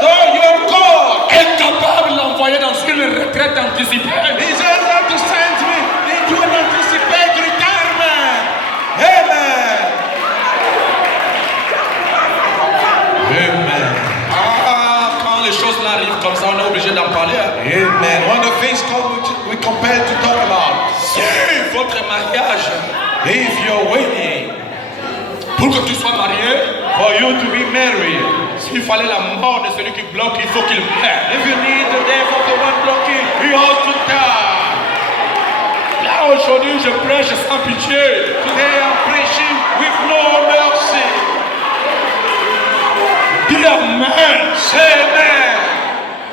Though your God est capable de l'envoyer dans une retraite anticipée. is able to send me into an anticipated retirement. Amen. Amen. Ah, quand les choses n'arrivent comme ça, on est obligé d'en parler. Amen. One of the things come, we compelled to talk about. Si votre mariage, If you're waiting pour que tu sois marié, for you to be married, s'il fallait la mort de celui qui bloque, il faut qu'il meure. if you need the death of the one blocking, he has to die. Là, aujourd'hui, je prêche sans pitié. Today I'm preaching with no mercy. Dis Amen. Say amen.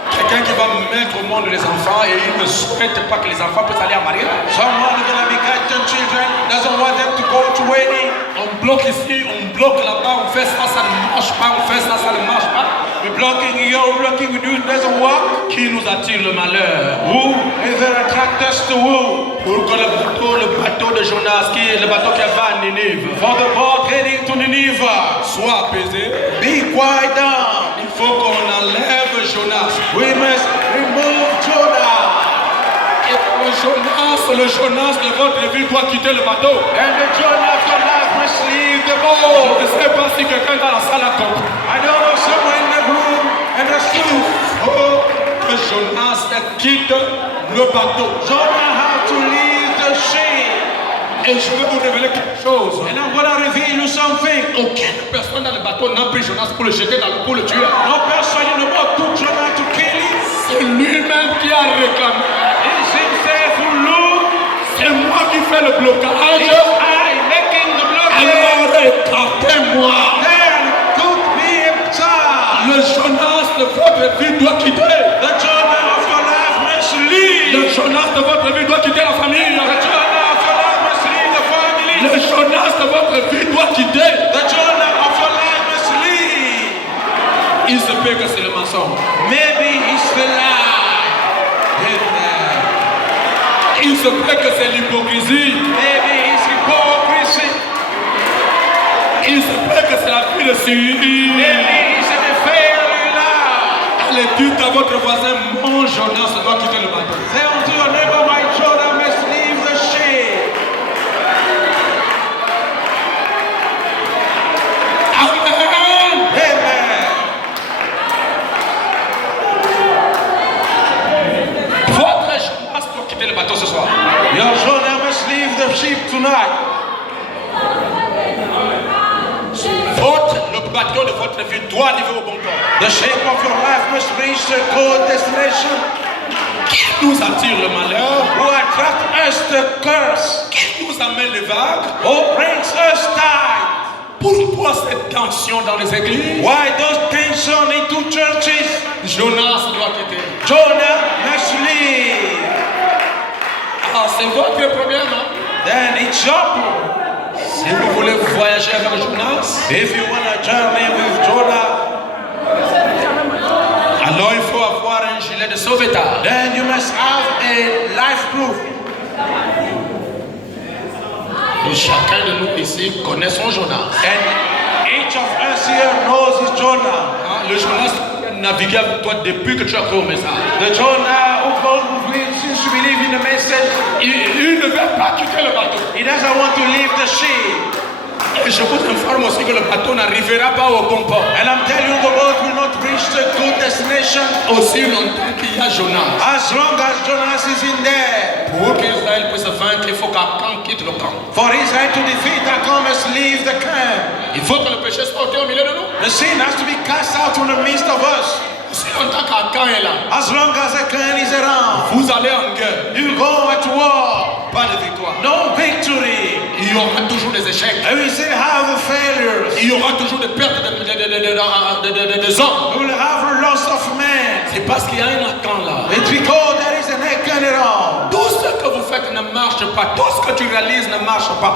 Quelqu'un qui va mettre au monde les enfants et il ne souhaite pas que les enfants puissent aller en mariage. Someone is going to be getting children, doesn't want them to go to wedding. On bloque ici, on bloque là-bas, on fait ça, ça ne marche pas, on fait ça, ça ne marche pas. We're blocking here, we're blocking with you, it doesn't work. Qui nous attire le malheur? Who is there attract us to who? Pour que le bateau de Jonas, le bateau qui va à Ninive, For the boat heading to Nineveh, soit apaisé. be quiet down. Il faut qu'on enlève Jonas. We must remove Jonah. Et le Jonas de votre ville doit quitter le bateau. And the Jonah of your life must leave the Je boat. ne sais pas si quelqu'un dans la salle a compris. I don't know someone in the room and the Il truth. faut que Jonas quitte le bateau. Jonah had to leave the ship. Et je vais vous révéler quelque chose. And I'm going to reveal you something. Aucune personne dans le bateau n'a pris Jonas pour le jeter dans le pour le tuer. No person in the boat took Jonah to kill him. C'est lui-même qui a réclamé. It's himself who looked. C'est moi qui fais le blocage. It's I making the blockade. Alors écartez-moi. Then took me inside. Le Jonas de votre vie doit quitter. The Jonah of your life must leave. Le Jonas de votre vie doit quitter la famille. The Jonah of your life must leave the family. Le Jonas de votre vie doit quitter. The Jonah of your life must leave. Il se peut que c'est le mensonge. Maybe it's the lie. Amen. Il se peut que c'est l'hypocrisie. Maybe it's hypocrisy. Il se peut que c'est la vie de Syrie. Maybe it's an affair in love. Allez, dites à votre voisin, mon Jonas doit quitter le bateau. Say unto your neighbor, my Jonah must leave the ship. Amen. Amen. Votre Jonas doit quitter le bateau ce soir. Your Jonah must leave the ship tonight. Le bateau de votre vie doit arriver au bon port. The ship of your life must reach the good destination. Qui nous attire le malheur? Who attract us the curse? Qui nous amène les vagues? Who brings us tide? Pourquoi cette tension dans les églises? Why those tension into churches? Jonas doit quitter. Jonah must leave. Ah, c'est votre problème. Hein? Then it's your problem. Si vous voulez voyager avec Jonas, If you want to journey with Jonah, alors il faut avoir un gilet de sauvetage. then you must have a life proof. Et chacun de nous ici connaît son Jonas. And each of us here knows his Jonah. Hein, le Jonas a navigué avec toi depuis que tu as cru au message. The Jonah who goes with me since you believe in the message. Il ne veut pas quitter le bateau. He doesn't want to leave the ship. Et je vous informe aussi que le bateau n'arrivera pas au bon port. And I'm telling you, the boat will not reach the good destination Aussi longtemps qu'il y a Jonas. as long as Jonas is in there. Pour qu'Israël puisse vaincre, il faut qu'Akan quitte le camp. For Israel to defeat, Achan must leave the camp. Il faut que le péché soit ôté au milieu de nous. The sin has to be cast out from the midst of us. Si longtemps qu'Akan est là, As long as Achan is around, vous allez en guerre. you go at war. Pas de victoire. No victory. Il y aura toujours des échecs. And we still have the failures. Il y aura toujours des pertes des hommes. We will have a loss of men. C'est parce qu'il y a un Akan là. It's because there is an Achan around. Tout ce que vous faites ne marche pas. Tout ce que tu réalises ne marche pas.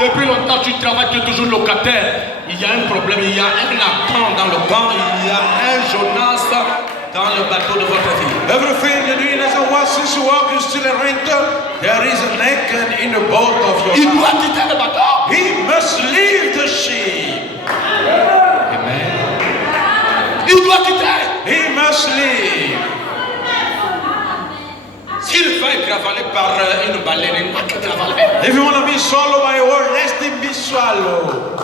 Depuis longtemps, tu travailles, tu es toujours locataire. Il y a un problème. Il y a un Akan dans le camp. Il y a un Jonas dans le bateau de votre vie. Everything you're doing doesn't work. Since you work, you're still a renter. There is an Achan in the boat of your Il life. doit quitter le bateau. He must leave the ship. Amen. Il doit quitter. He must leave. S'il va être avalé par une baleine, il n'a qu'à être avalé. If you want to be swallowed by a word, let him be swallowed.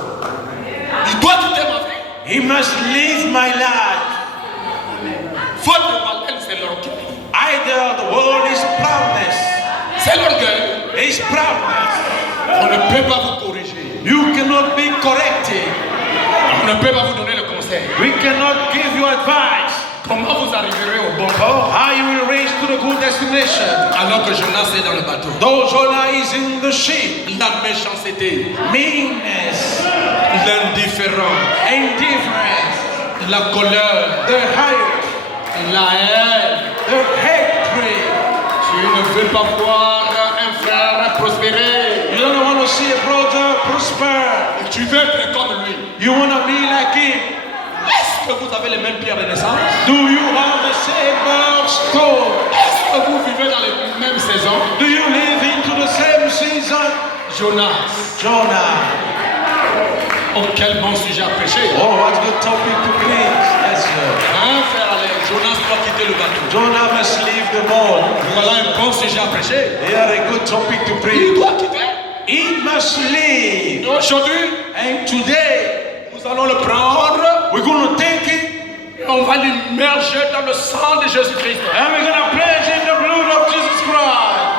Il doit quitter ma vie. He must leave my life. Votre baleine, c'est l'orgueil. Either the world is proudness. C'est l'orgueil. It's proudness. On ne peut pas vous corriger. You cannot be corrected. On ne peut pas vous donner le conseil. We cannot give you advice. Comment vous arriverez au bon port How you will reach to the good destination. alors que Jonas est dans le bateau? Though Jonah is in the ship. La méchanceté, Meanness, l'indifférence, indifference, la colère, the hate, la haine. the hatred. Tu ne veux pas voir un frère prospérer. You don't want to see a brother prosper. Tu veux être comme lui. You want to be like him. Est-ce que vous avez les mêmes pierres de naissance? Do you have the same stone? Est-ce que vous vivez dans les mêmes saisons? Do you live into the same season? Jonas. Jonah. Oh, quel bon sujet à prêcher. Oh, what good topic to preach. Yes, sir. Hein, frère Alain, Jonas doit quitter le bateau. Jonah must leave the boat. Voilà un bon sujet à prêcher. Here a good topic to Il preach. doit quitter. He must leave. Et aujourd'hui, And today, nous allons le prendre we're going to take it et on va l'immerger dans le sang de Jésus-Christ. and we're going to plunge in the blood of Jesus Christ.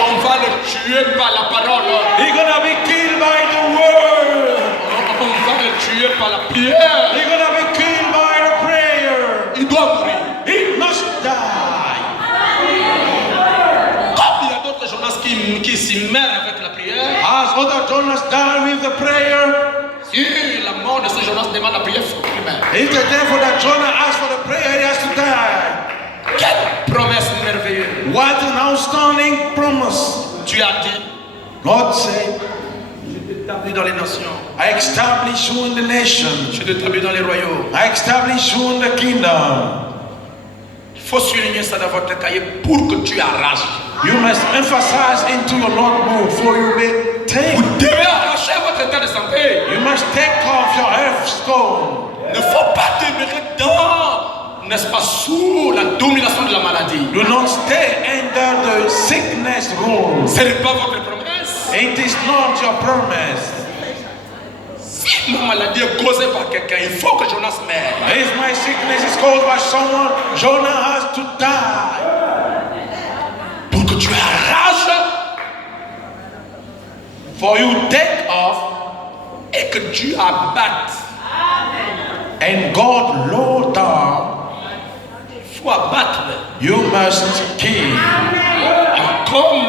On va le tuer par la parole. He's going to be killed by the word. On va le tuer par la prière. He's going to be killed by the prayer. Il doit mourir. He must die. Comme il y a d'autres Jonas qui s'immergent avec la prière, As other Jonas died with the prayer, si la mort de ce Jonas demande la prière, il faut qu'il meure. if the devil that Jonah asked for the prayer, he has to die. Quelle promesse merveilleuse. What an outstanding promise. Tu as dit, God said, je t'établis dans les nations, I establish you in the nation. je t'établis dans les royaumes. I establish you in the kingdom. Il faut souligner ça dans votre cahier pour que tu arraches. You must emphasize into your notebook for you may take. Vous devez arracher votre état de santé. You must take off your health stone. Il ne faut pas demeurer dans, n'est-ce pas, sous la domination de la maladie. Do not stay under the sickness rule. Ce n'est pas votre promesse. It is not your promise. Si ma maladie est causée par quelqu'un, il faut que Jonas meure. If my sickness is caused by someone, Jonah has to die. Pour que tu arraches For you take off et que Dieu abatte. and God low down, Il faut abattre. you must kill. Comme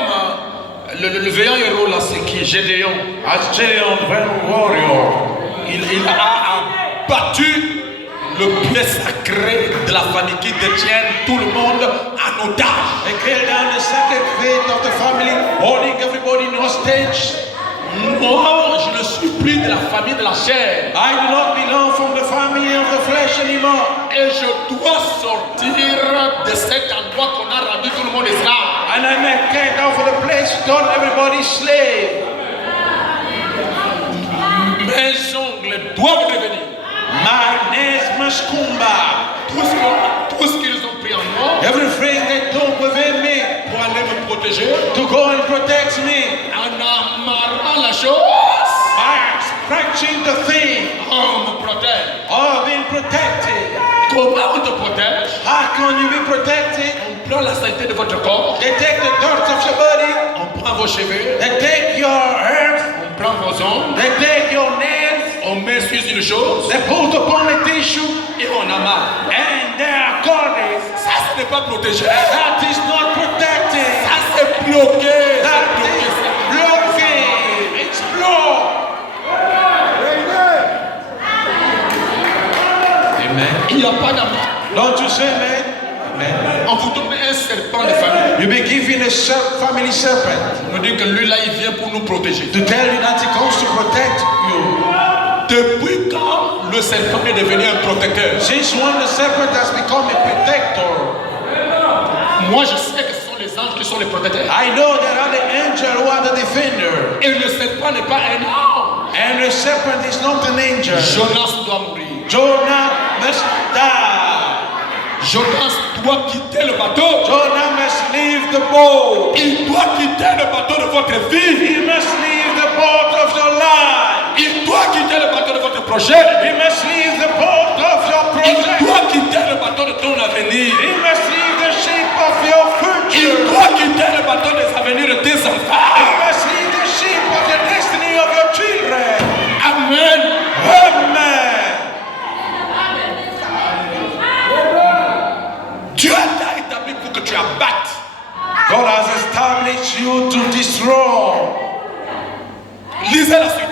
le veillant héros là, c'est qui? Gédéon. As Gideon, when warrior, Il a abattu le pied sacré de la famille qui détient tout le monde en otage. they killed down the sacred faith of the family, holding everybody in hostage. Moi, je ne suis plus de la famille de la chair. I do not belong from the family of the flesh anymore. Et je dois sortir de cet endroit qu'on a rendu tout le monde esclave. And I may get out of the place, done everybody slave. Mes ongles doivent revenir. My nails must come back. Tout ce qu'ils ont pris en moi Everything they took within me pour aller me protéger. to go and protect me. En amarrant la chose, By scratching the thing, on me protège. or being protected. Comment on te protège? How can you be protected? On prend la saleté de votre corps, They take the dirt of your body, on prend vos cheveux, they take your earth, on prend vos ongles, they take your nails, on met sur une chose they put upon the tissue, et on amarre. and they are corded. Ça, ce n'est pas protégé. That is not protected. Ça, c'est bloqué. That C'est bloqué. is blocking. It's blocked. Amen. Il n'y a pas d'amour. Don't you say amen? Amen. On vous donne un serpent de famille. You be given a family serpent On nous dit que lui là, il vient pour nous protéger. to tell you that he comes to protect you. Depuis quand le serpent est devenu un protecteur? Since when the serpent has become a protector, Moi, je sais que ce sont les anges qui sont les protecteurs. I know there are the angels who are the defender. Et le serpent n'est pas un ange. And the serpent is not an angel. Jonas doit mourir. Jonah must die. Jonas doit quitter le bateau. Jonah must leave the boat. Il doit quitter le bateau de votre vie. He must leave the boat of your life. Il doit quitter le bateau de votre projet. He must leave the boat of your Il project. doit quitter le bateau de ton avenir. He must leave the ship of your Il future. doit quitter le bateau des avenirs de tes He enfants. must leave the ship of the destiny of your children. Amen. Amen. Dieu t'a établi pour que tu abattes. God has established you to destroy. Lisez la suite.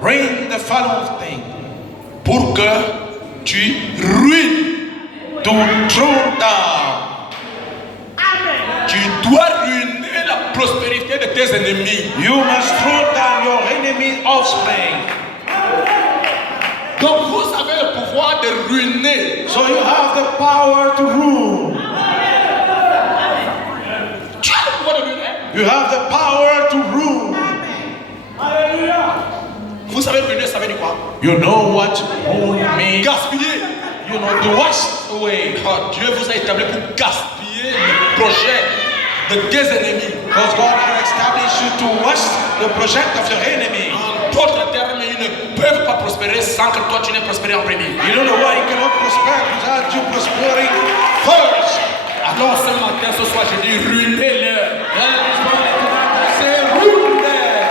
Read the following thing. Pour que tu ruines. To throw down. Tu dois ruiner la prospérité de tes tes ennemis. You must throw down your enemy's offspring. Donc vous avez le pouvoir de ruiner. So you have the power to rule. Tu as le pouvoir de ruiner. You have the power to rule. Vous savez ruiner, ça veut dire quoi? You know what rule means? Gaspiller. You know, to waste away. Oh, Dieu vous a établi pour gaspiller le projet de tes ennemis. Because God has established you to waste the project of your enemy. En d'autres termes, ils ne peuvent pas prospérer sans que toi tu n'aies prospéré en premier. You don't know why you cannot prosper without you prospering first. Alors ce matin, ce soir, je dis ruinez-le. Say rule there.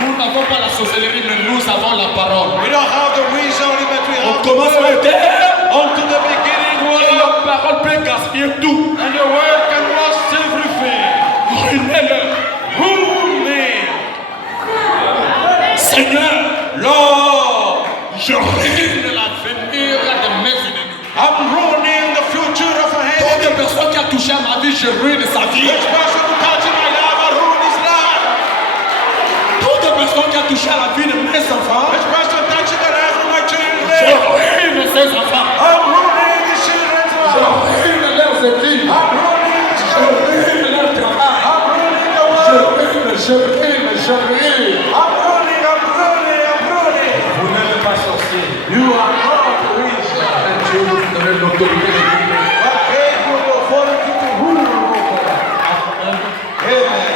Nous n'avons pas la sorcellerie, mais nous avons la parole. We don't have the wizardry, but we On have commence the par word. terre. Unto the beginning Et was la parole peut gaspiller tout. and the word can wash everything. Ruinez-le. Rule me. Seigneur, Lord, je ruine l'avenir de mes ennemis. I'm ruining the future of a enemy. Toute personne qui a touché à ma vie, je ruine sa vie. Each person who touches my life, I ruin his life. Toute personne qui a touché à la vie de mes enfants, Each person touching the life of my je children. ruine ses enfants. I'm ruining the children's Je life. ruine leurs études. I'm ruining the Je children. ruine leur travail. I'm ruining the Je world. ruine, je ruine, je ruine. I'm ruining, I'm ruining, I'm ruining. Vous n'êtes pas sorcier. You are not the wizard. Dieu vous donne l'autorité de Dieu. God gave you the authority to rule over them. Amen.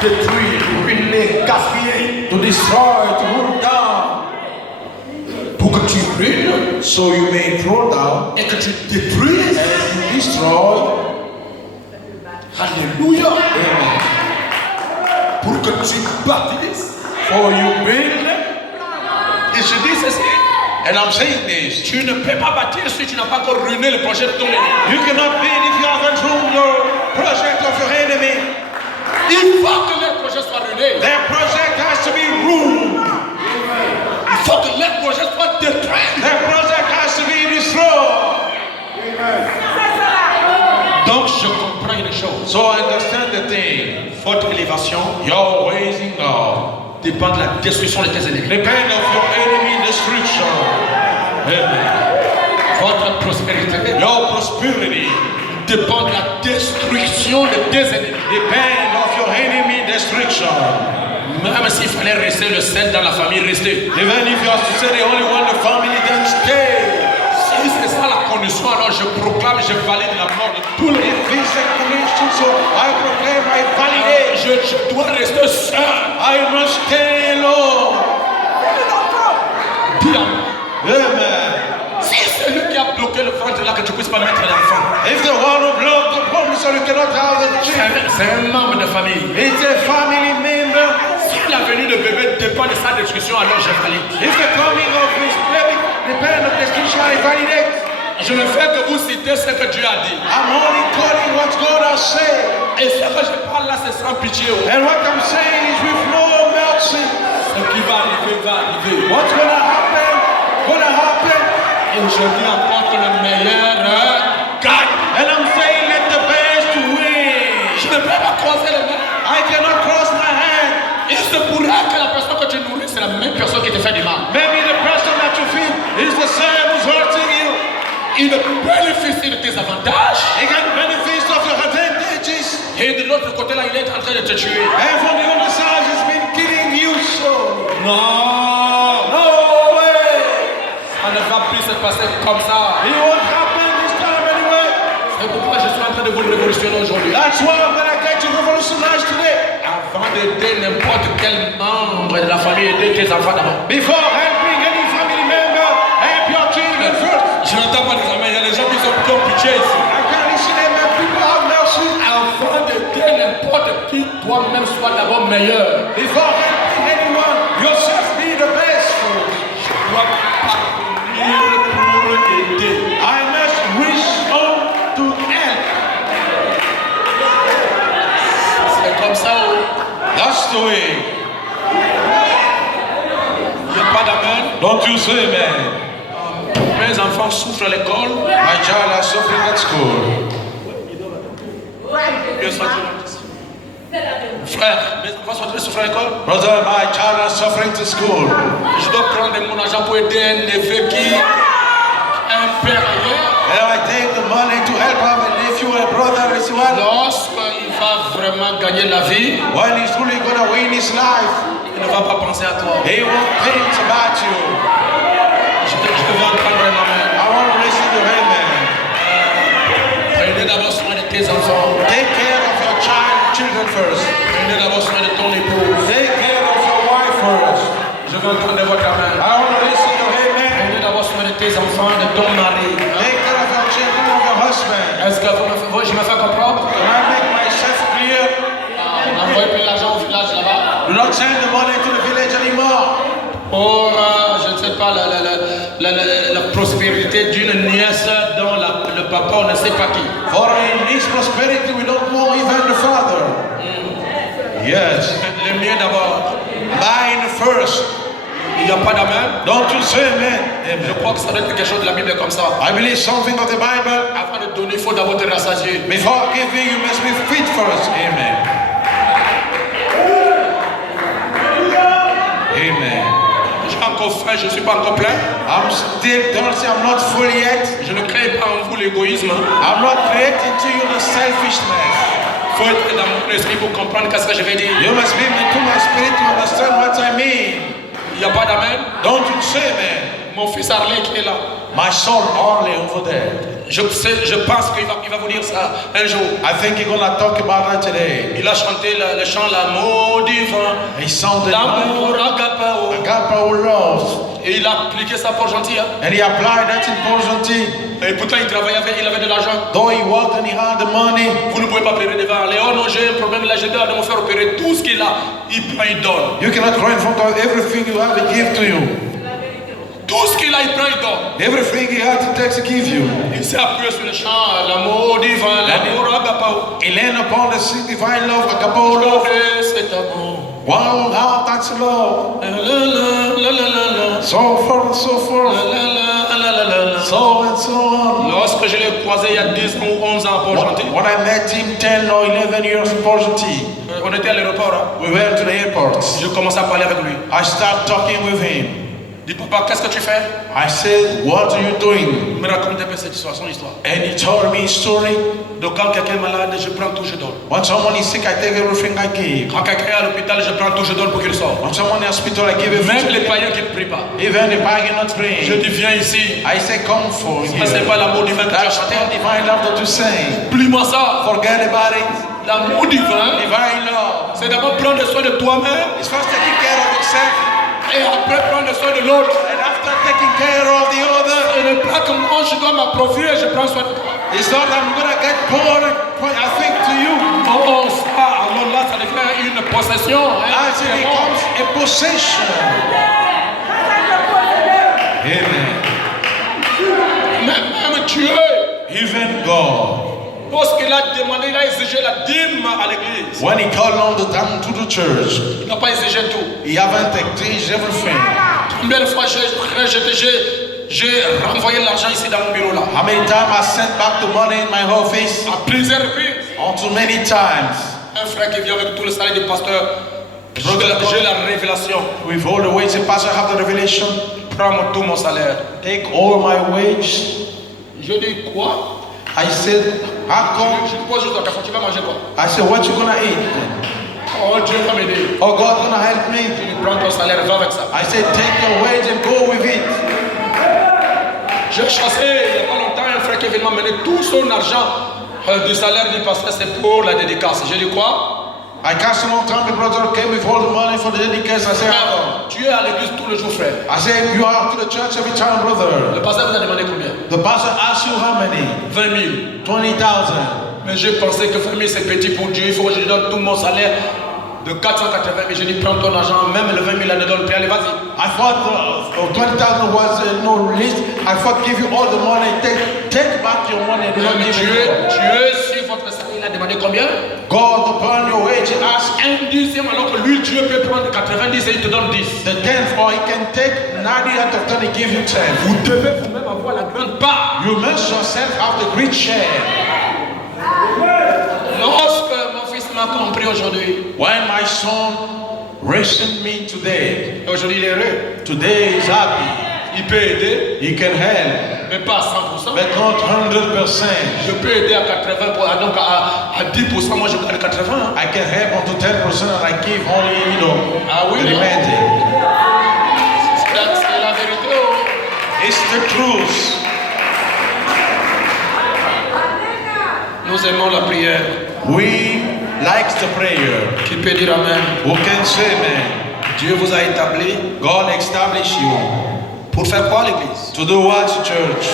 Détruire, ruiner, gaspiller. To destroy, to rule down. Pour que tu ruines So you may throw down et que tu détruises. and destroy. Alléluia. Amen. Pour que tu bâtisses. For you build. Et je dis ceci. And I'm saying this. Tu ne peux pas bâtir si tu n'as pas encore ruiné le projet de ton ennemi. You cannot build if you haven't ruled your project of your enemy. Il faut que leur projet soit ruiné. Their project has to be ruled. Il faut que leur projet soit détruit. Their project has to be destroyed. Donc je comprends une chose. So understand the thing. Votre élévation Your raising God dépend de la destruction de tes ennemis. depend of your enemy destruction. Amen. Votre prospérité Your prosperity dépend de la destruction de tes ennemis. depend of your enemy destruction. Même s'il fallait rester le seul dans la famille, restez. Even if you have to say the only one in the family, then stay. Si c'est ça la condition, alors je proclame, je valide la mort de tous les. If this is the condition, so I proclaim, I validate. Je dois rester seul. I must stay alone. Dis Amen. Amen. Si c'est lui qui a bloqué le ventre là, que tu ne puisses pas mettre l'enfant. If the one who blocked the promise, so you cannot have the children. C'est un membre de famille. It's a family member. Si la venue de bébé dépend de sa destruction, alors je valide. If the coming of his baby depends on the destruction, I validate. Je ne fais que vous citer ce que Dieu a dit. I'm only calling what God has said. Et ce que je parle là, c'est sans pitié. And what I'm saying is with no mercy. Ce qui va arriver, va arriver. What's gonna happen? Gonna happen. Et je dis encore que le meilleur gagne. And I'm saying let the best win. Je ne peux pas croiser les mains. I cannot cross my hand. Il se pourrait que la personne que tu nourris, c'est la même personne qui te fait du mal. Maybe the person that you feed is the same who's hurting you. Il bénéficie de tes avantages. He can benefit of your advantages. Et de l'autre côté là, il est en train de te tuer. And from the other side, he's been killing you so. Non. No way. Ça ne va plus se passer comme ça. It won't happen this time anyway. C'est pourquoi je suis en train de vous révolutionner aujourd'hui. That's why I'm gonna get you revolutionized today. Avant d'aider n'importe quel membre de la famille, aider tes enfants d'abord. Before helping any family member, help your children first. Je n'entends pas des amis, il y a des gens qui sont comme pitié ici. I can't listen to them. People have mercy. Avant d'aider n'importe qui, toi-même sois d'abord meilleur. Before helping anyone, yourself be the best first. Je dois parvenir pour aider. I must wish on to help. C'est comme ça. That's the way. Il n'y a pas d'amen. Don't you say, man? Mes enfants souffrent à l'école. My child is suffering at school. Bien sûr, Frère, mes enfants sont en train de souffrir à l'école. Brother, my child is suffering to school. Je dois prendre mon argent pour aider un neveu qui a un père ailleurs. And I take the money to help out a nephew and brother is one. Lorsqu'il va vraiment gagner la vie, When he's really gonna win his life, il ne va pas penser à toi. he won't think about you. Je veux entendre un amen. I want to listen to him, man. Prenez d'abord soin de tes enfants. Take care of your children first. Prenez d'abord soin de ton épouse. Take care of your wife first. Je veux entendre votre amen. I want to listen to him, man. Prenez d'abord soin de tes enfants, de ton mari. Take care of your children, of your husband. Est-ce que je me fais comprendre? Can I make myself clear? N'envoyez plus l'argent au village là-bas. Do not send the money to the village anymore. Pour, je ne sais pas, la prospérité d'une nièce dont le papa, on ne sait pas qui. For in his prosperity, we don't know even the father. Yes. Le mien d'abord. Mine first. Il n'y a pas d'amen. Don't you say amen? Je Amen. crois que ça doit être quelque chose de la Bible comme ça. I believe something of the Bible. Avant de donner, il faut d'abord te rassasier. Before giving, you must be fit first. Amen. Amen. J'ai encore faim, je ne suis pas encore plein. I'm still thirsty. I'm not full yet. Je ne crée pas en vous l'égoïsme. I'm not creating to you the selfishness. Il faut être dans mon esprit pour comprendre ce que je vais dire. You must be into my spirit to understand what I mean. Il n'y a pas d'amen. Don't you say amen? Mon fils Arlé qui est là. My son Arley over there. Je pense qu'il va vous dire ça un jour. I think you're gonna talk about that today. Il a chanté le chant L'amour divin. He sounded L'amour agapao. Agapao loves. Et il a appliqué ça pour gentil. Hein? And he applied that in Porgenty. Et pourtant il travaillait avec, il avait de l'argent. Though he worked and he had the money. Vous ne pouvez pas pleurer devant Arlé. Oh non, j'ai un problème là, je dois me faire opérer. Tout ce qu'il a, il prend, il donne. You cannot cry in front of everything you have to give to you. Tout ce qu'il a, il prend, il donne. Everything he had to take to give you. Il s'est appuyé sur le chant L'amour divin, l'amour agapao. He leaned upon the divine love, Agapao love. Et cet amour. Wow, how that's love. La la la la la la. So forth and so forth. La la la la la. So and so on. Lorsque je l'ai croisé il y a 10 ou 11 ans pour gentil, When I met him 10 or 11 years in Porgenty, on était à l'aéroport. Hein. we went to the airport. Je commençais à parler avec lui. I started talking with him. Il dit, papa, qu'est-ce que tu fais? I said, what are you doing? Il me raconte un peu cette histoire, son histoire. And he told me his story. Donc quand quelqu'un est malade, je prends tout, je donne. When someone is sick, I take everything I give. Quand quelqu'un est à l'hôpital, je prends tout, je donne pour qu'il sorte. When someone in hospital, I give Même les everything. païens qui ne prient pas. Even if I cannot Je pray, dis, viens ici. I say, come for Ça, you. c'est pas l'amour divin que tu as That's chanté. not divine love that you say. Oublie-moi ça. Forget about it. L'amour divin, Divine love. c'est d'abord prendre soin de toi-même It's first taking care of yourself, et après prendre soin de l'autre. and after taking care of the other. Et ne pas que moi, je dois m'approprier, je prends soin de toi. It's not I'm gonna get bored and point I think to you. Oh, ça, alors là, ça devient une possession. Hein, As it becomes a possession. Amen. Même Dieu, Even God, lorsqu'il a demandé, il a exigé la dîme à l'église. when he called on the time to the church, Il n'a pas exigé tout. he haven't exchanged everything. Combien de fois j'ai renvoyé l'argent ici dans mon bureau là? How many times I sent back the money in my office? À plusieurs reprises. On too many times. Un frère qui vient avec tout le salaire du pasteur. J'ai la révélation. With all the wages, the pastor have the revelation. Prends tout mon salaire. Take all my wage. Je dis quoi? I said, how come? Je pose juste la question, tu vas manger quoi? I said, what you gonna eat? Oh, Dieu va m'aider. Oh, God gonna help Je me. dis, prends ton salaire, va avec ça. I said, take your wage and go with it. J'ai chassé il n'y a pas longtemps un frère qui est venu m'amener tout son argent du salaire du pasteur, c'est pour la dédicace. J'ai dit quoi? I cast a long time, the brother came with all the money for the dedication. I said, Tu es à l'église tous les jours, frère. I said, you are to the church every time, brother. Le pasteur vous a demandé combien? The pastor asked you how many? 20 000. 20,000. Mais j'ai pensé que 20 000 c'est petit pour Dieu. Il faut que je lui donne tout mon salaire de 480 000. J'ai dit, prends ton argent, même le 20 000 là, ne donne plus. Allez, vas-y. I thought 20,000 was no list. I thought give you all the money. Take back your money. Do not Mais give Dieu, it. sur votre salaire, il a demandé combien? God upon your wage, he asked Un dixième, alors que lui, Dieu peut prendre 90 et il te donne 10. the 10th, or he can take 90 out of 10 and give you 10. Vous devez vous-même avoir la grande part. You must yourself have the great share. Lorsque mon fils m'a compris aujourd'hui. When my son listened me today, Aujourd'hui, il est heureux. today is happy. Il peut aider, He can help, mais pas à 100%. but not 100%. Je peux aider à 80%, donc à 10%, moi je gagne 80%. I can help unto 10% and I give only, Ah oui, the non? remaining. C'est la vérité. Oh. It's the truth. Nous aimons la prière. We like the prayer. Qui peut dire Amen? Who can say amen? Dieu vous a établi God established you. pour faire quoi l'église? To do what, church?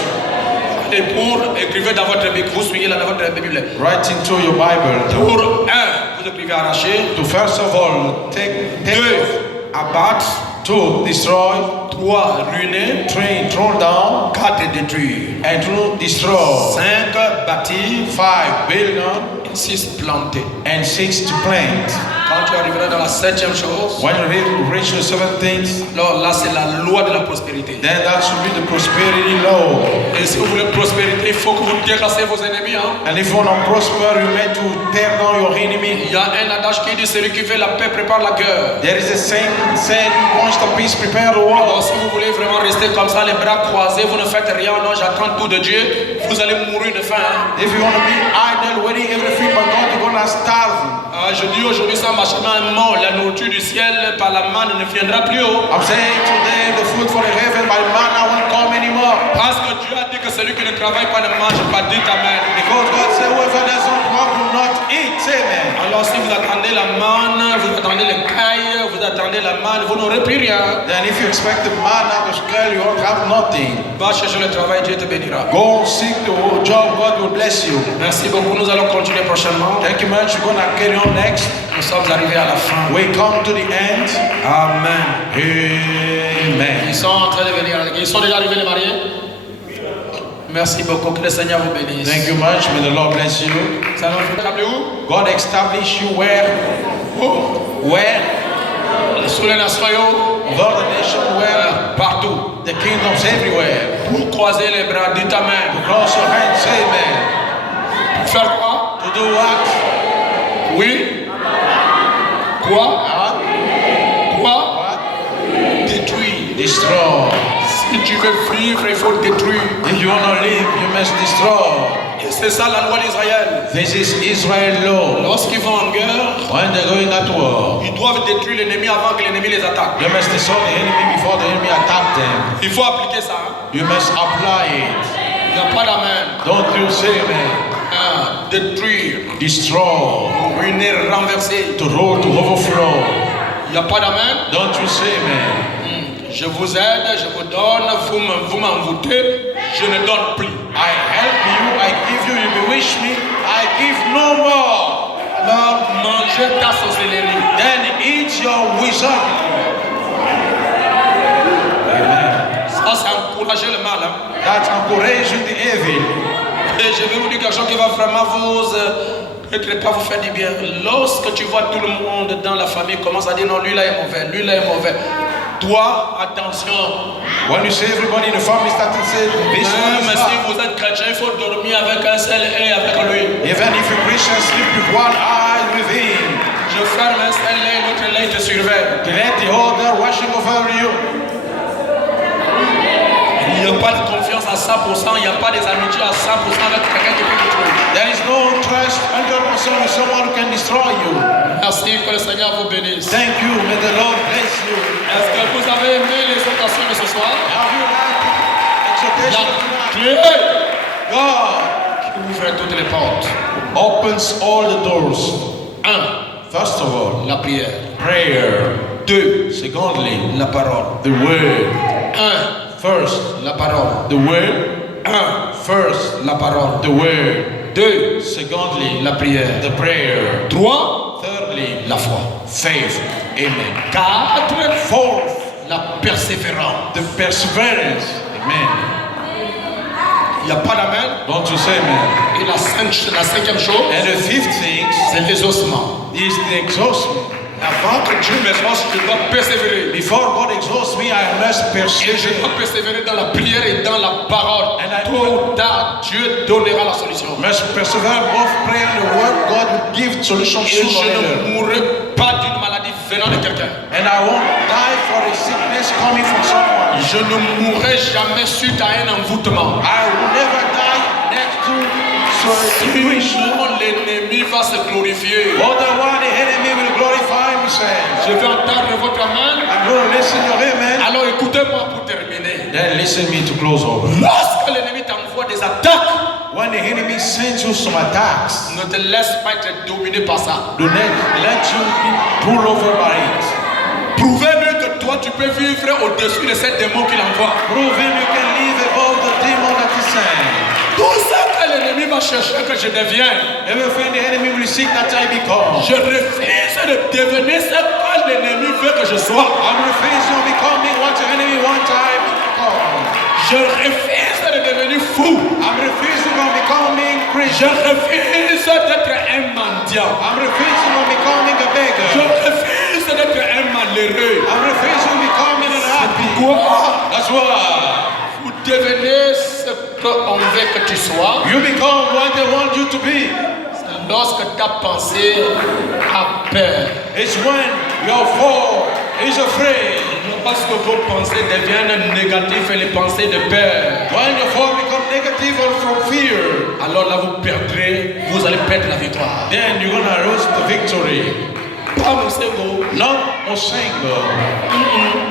Et pour écrivez dans votre Bible, vous suivez là dans votre Bible. Write into your Bible. Pour un, vous écrivez arracher. To first of all, take Deux, abattre. to destroy, Trois, ruiner. three, throw down, Quatre, détruire. and to destroy. Cinq, bâtir. 5, build on, Six, planter. and 6, to plant. Quand tu arriveras dans la septième chose, When you reach the 7 things, alors là c'est la loi de la prospérité. then that should be the prosperity law. Et si vous voulez prospérité, il faut que vous terrassez vos ennemis. Hein? And if you want to prosper, you meant to tear down your enemy. Il y a un adage qui dit celui qui fait la paix prépare la guerre. There is a saying said, who wants the peace, prepare the war. Alors si vous voulez vraiment rester comme ça, les bras croisés, vous ne faites rien, non, j'attends tout de Dieu, vous allez mourir de faim. Hein? If you want to be idle, waiting everything but God, you're going to starve. Je dis aujourd'hui ça marche mort, la nourriture du ciel par la manne ne viendra plus haut. I'm saying today, the food for the heaven by manna won't come anymore. Parce que Dieu a dit que celui qui ne travaille pas ne mange pas, dites Amen. Because God said, whoever doesn't work will not eat. Amen. Alors si vous attendez la manne, vous attendez les cailles, vous attendez la manne, vous n'aurez plus rien. Then if you expect the manna to scale, you won't have nothing. Va chercher le travail, Dieu te bénira. Go seek the job, God will bless you. Merci beaucoup, nous allons continuer prochainement. Thank you much. We're going to carry on next. Nous sommes arrivés à la fin. We come to the end. Amen. Amen. Ils sont en train de venir. Ils sont déjà arrivés les mariés? Merci beaucoup. Que le Seigneur vous bénisse. Thank you much. May the Lord bless you. Ça nous fait où? God establish you where? Where? Sous les nations, Over the nation, where? partout. The kingdoms everywhere. Pour croiser les bras, dites Amen. Cross your hands, say amen. Pour faire quoi? To do what? Oui. Quoi? What? Quoi? What? Détruire. Destroy. Si tu veux vivre, il faut détruire. If you want to live, you must destroy. Et c'est ça la loi d'Israël. This is Israel law. Lorsqu'ils vont en guerre, When they're going at war, ils doivent détruire l'ennemi avant que l'ennemi les attaque. they must destroy the enemy before the enemy attack them. Il faut appliquer ça. Hein? You must apply it. Il n'y a pas d'amen. Don't you say amen. Détruire, Destroy. ruiner, renverser. To roll, to overflow. Il n'y a pas d'amen. Don't you say amen. Je vous aide, je vous donne, vous m'envoûtez, je ne donne plus. I help you, I give you, you wish me, I give no more. Alors mangez ta sorcellerie. Then eat your wizard. Amen. Ça, c'est encourager le mal. Hein? That's encouraging the evil. Et je vais vous dire quelque chose qui va vraiment peut-être pas vous faire du bien. Lorsque tu vois tout le monde dans la famille commence à dire non, lui là est mauvais, lui là est mauvais. Toi, attention. When you see everybody in the family start to say this one Mais is si bad. vous êtes chrétien, il faut dormir avec un seul œil avec lui. Even if you Christian sleep with one eye with him, Je ferme un seul œil, l'autre œil te surveille. to let the other watching over you. Il n'y a pas de confiance à 100%, il n'y a pas des amitiés à 100% avec quelqu'un qui peut te tuer. There is no trust 100% with someone who can destroy you. Merci, que le Seigneur vous bénisse. Thank you, may the Lord bless you. Est-ce que vous avez aimé l'exhortation de ce soir? Have you had exhortation La tonight? clé God qui ouvre toutes les portes. opens all the doors. 1. First of all, La prière. prayer. 2. Secondly, La parole. the word. 1. First, La parole. the word. 1. First, La parole. the word. 2. Secondly, La prière. the prayer. 3. Thirdly, La foi. faith. Amen. 4. Fourth, La persévérance. the perseverance. Amen. Il n'y a pas d'amen. Don't you say amen? Et la cinquième chose, And the fifth thing c'est l'exaucement. is the exhaustion. Avant que Dieu m'exauce, je dois persévérer. Before God exhausts me, I must Et je persevere. dois persévérer dans la prière et dans la parole. And I- Tôt ou tard, Dieu donnera la solution. Must persevere both prayer and the word. God will give solution Et sooner or je later. ne mourrai pas d'une maladie venant de quelqu'un. And I won't die for a sickness coming from someone. Je ne mourrai jamais suite à un envoûtement. I will never die next to a situation. Sinon, l'ennemi va se glorifier. Otherwise, the enemy will glorify himself. Je vais entendre votre amen. I'm going to listen your amen. Alors écoutez-moi pour terminer. Then listen me to close over. Lorsque l'ennemi t'envoie des attaques, When the enemy sends you some attacks, ne te laisse pas être dominé par ça. do not let you be pulled over by it. Prouvez-lui que toi tu peux vivre au-dessus de ces démons qu'il envoie. Prove him you can live above the demon that he sends. Tout ça que l'ennemi va chercher que je devienne, Everything the enemy will seek that I become. je refuse de devenir ce que l'ennemi veut que je sois. I'm refusing becoming what the enemy wants I become. Je refuse de devenir fou. I'm refusing on becoming Je Christian. refuse d'être un mendiant. I'm refusing on becoming a Je beggar. refuse d'être un malheureux. I'm refusing on becoming unhappy. Quoi? That's why Vous devenez ce qu'on veut que tu sois. you become what they want you to be. C'est lorsque ta pensée a peur. It's when your foe is afraid. Non parce que vos pensées deviennent négatives et les pensées de peur. When your foe become negative or from fear, Alors là vous perdrez, vous allez perdre la victoire. then you're gonna lose the victory. Pas mon cerveau. Not a single.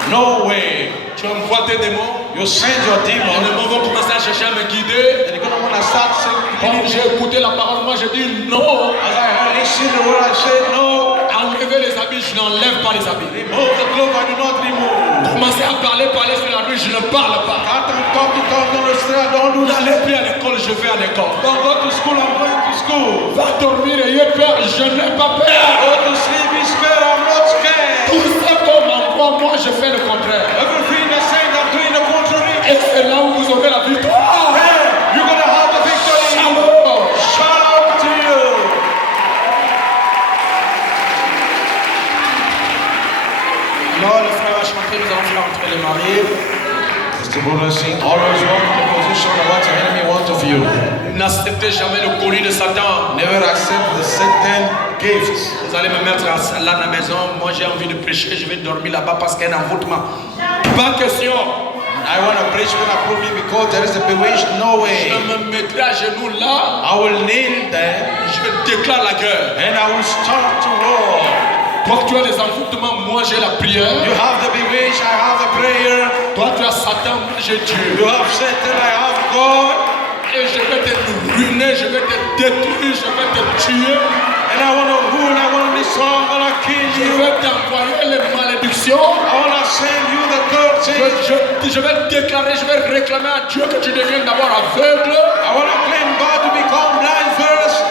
No way. Tu envoies tes démons. You send your Les demon. démons vont commencer à chercher à me guider. They're gonna wanna start Quand saying, j'ai écouté la parole, moi je dis non. as I listen to what I said, no. Enlevez les habits, je n'enlève pas les habits. Remove the clothes, I do not remove. Commencez à parler sur la rue, je ne parle pas. After talk on the street, don't do that. N'allez plus à l'école, je vais à l'école. Don't go to school, I'm going to school. Va dormir, ayez peur, je n'ai pas peur. Go to sleep, be scared, I'm not scared. Tout ce qu'on m'envoie, moi je fais le contraire. Everything they say, I'm doing the contrary. Et c'est là où vous aurez la victoire. Hey, you're gonna have the victory. Shalom. Shout out to you. Alors le frère va chanter, nous allons faire entrer les mariés. Mr. Brother, sing always walk in the position of what the enemy wants of you. N'acceptez jamais le colis de Satan. Never accept the Satan gifts. Vous allez me mettre là à la maison, moi j'ai envie de prêcher, je vais dormir là-bas parce qu'il y a un envoûtement. Pas question. I want to preach when I prove me because there is a bewitched, no way. Je me mettrai à genoux là, I will kneel there je déclare la guerre. and I will start to roar. Toi tu as les envoûtements, moi j'ai la prière. You have the bewitched, I have the prayer. Toi tu as Satan, moi j'ai Dieu. You have Satan, I have God. Et je vais te ruiner, je vais te détruire, je vais te tuer. And I want to rule, I want to destroy, I'm going to kill Je you. vais t'envoyer les malédictions. I want to send you the curses. Je vais déclarer, je vais réclamer à Dieu que tu deviennes d'abord aveugle. I want to claim God to become blind first.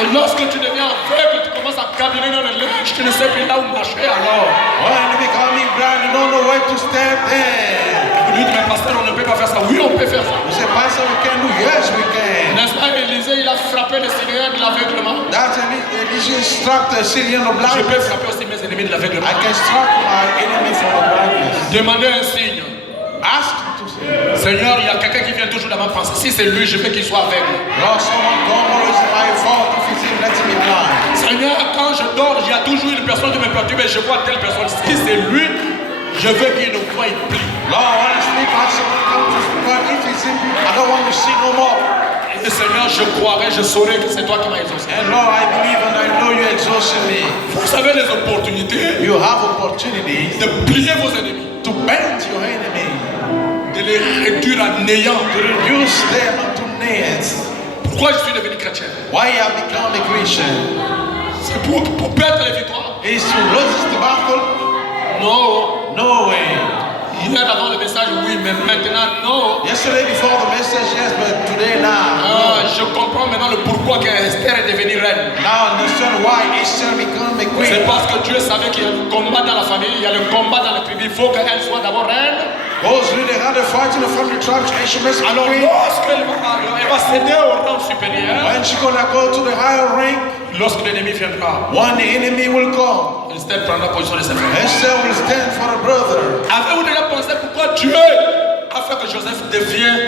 Et lorsque tu deviens aveugle, tu commences à cabiner dans le linge, tu ne sais plus là où marcher alors. When you becoming blind, you don't know where to step there. Vous dites, mais pasteur, on ne peut pas faire ça. Oui, on peut faire ça. You say, Pastor, we can do. Yes, we can. N'est-ce pas, Élisée, il a frappé les Syriens de l'aveuglement. That's Elisha struck the Syrian of Je peux blindness. frapper aussi mes ennemis de l'aveuglement. I can strike my enemy from the blindness. Demandez un signe. Ask him to say, Seigneur, il y a quelqu'un qui vient toujours dans ma pensée. Si c'est lui, je veux qu'il soit aveugle. Lord, someone come always my fault if it's him, let him be blind. Seigneur, quand je dors, il y a toujours une personne qui me perturbe et je vois telle personne. Si c'est lui, je veux qu'il ne voie plus. Lord, when I sleep, I someone come to God. If it's him, I don't want to see no more. Et Seigneur, je croirais, je saurais que c'est toi qui m'as exaucé. And Lord, I believe and I know you exhausted me. Vous avez les opportunités You have opportunities de plier vos ennemis, to bend your enemy, de les réduire à néant. to reduce them unto nails. Pourquoi je suis devenu chrétien? Why you have become a Christian? C'est pour perdre les victoires? Is to lose the battle? Non. No way. Hier avant le message, oui, mais maintenant, non. Yesterday before the message, yes, but today now. Ah, je comprends maintenant le pourquoi qu'Esther est devenue reine. Now understand why Esther become a queen. C'est parce que Dieu savait qu'il y a le combat dans la famille, il y a le combat dans la tribu. Il faut qu'elle soit d'abord reine. Because really they had a fight in the family tribes and she must be Alors queen. lorsqu'elle va céder au rang supérieur, When she gonna go to the higher rank, lorsque l'ennemi viendra, when the enemy will come, Esther prendra position de ses frères. Esther will stand for her brother. Avez-vous déjà pensé pourquoi Dieu afin que Joseph devienne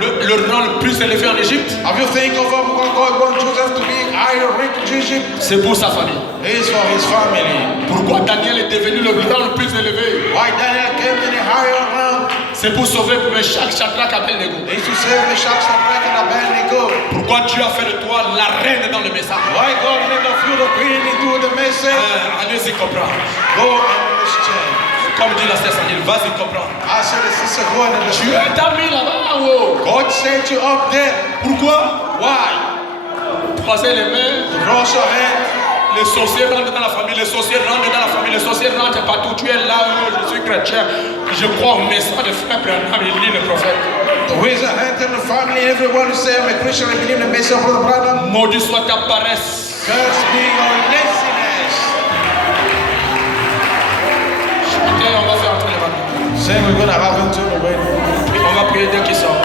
le rang le plus élevé en Égypte? Have you think of how God want Joseph to be higher rank in Egypt? C'est pour sa famille. It's for his family. Pourquoi Daniel est devenu le rang le plus élevé? Why Daniel came in a higher rank? C'est pour sauver Meshach, Shadrach, Abednego. It's to save the Shadrach, Meshach, and Abednego. Pourquoi Dieu a fait de toi la reine dans le message? Why God made of you the queen into the message? Allez-y comprendre. Go and understand. Comme dit la sœur Sandine, vas-y comprendre. I said the sister go and Dieu understand. t'a mis là-bas. Oh. God sent you up there. Pourquoi? Why? Croisez les mains. To cross your hand. Les sorciers rentrent dans la famille, les sorciers rentrent dans la famille, les sorciers rentrent partout. Tu es là, je suis chrétien. Je crois au message de frère Branham, il lit le prophète. The ways are enter the family. Everyone who say I'm a Christian, I believe the message of the brother. Maudit soit ta paresse. Curse be your laziness. Écoutez, on va faire entrer les mains. Say we're gonna have him to the wedding. On va prier dès qu'ils sortent.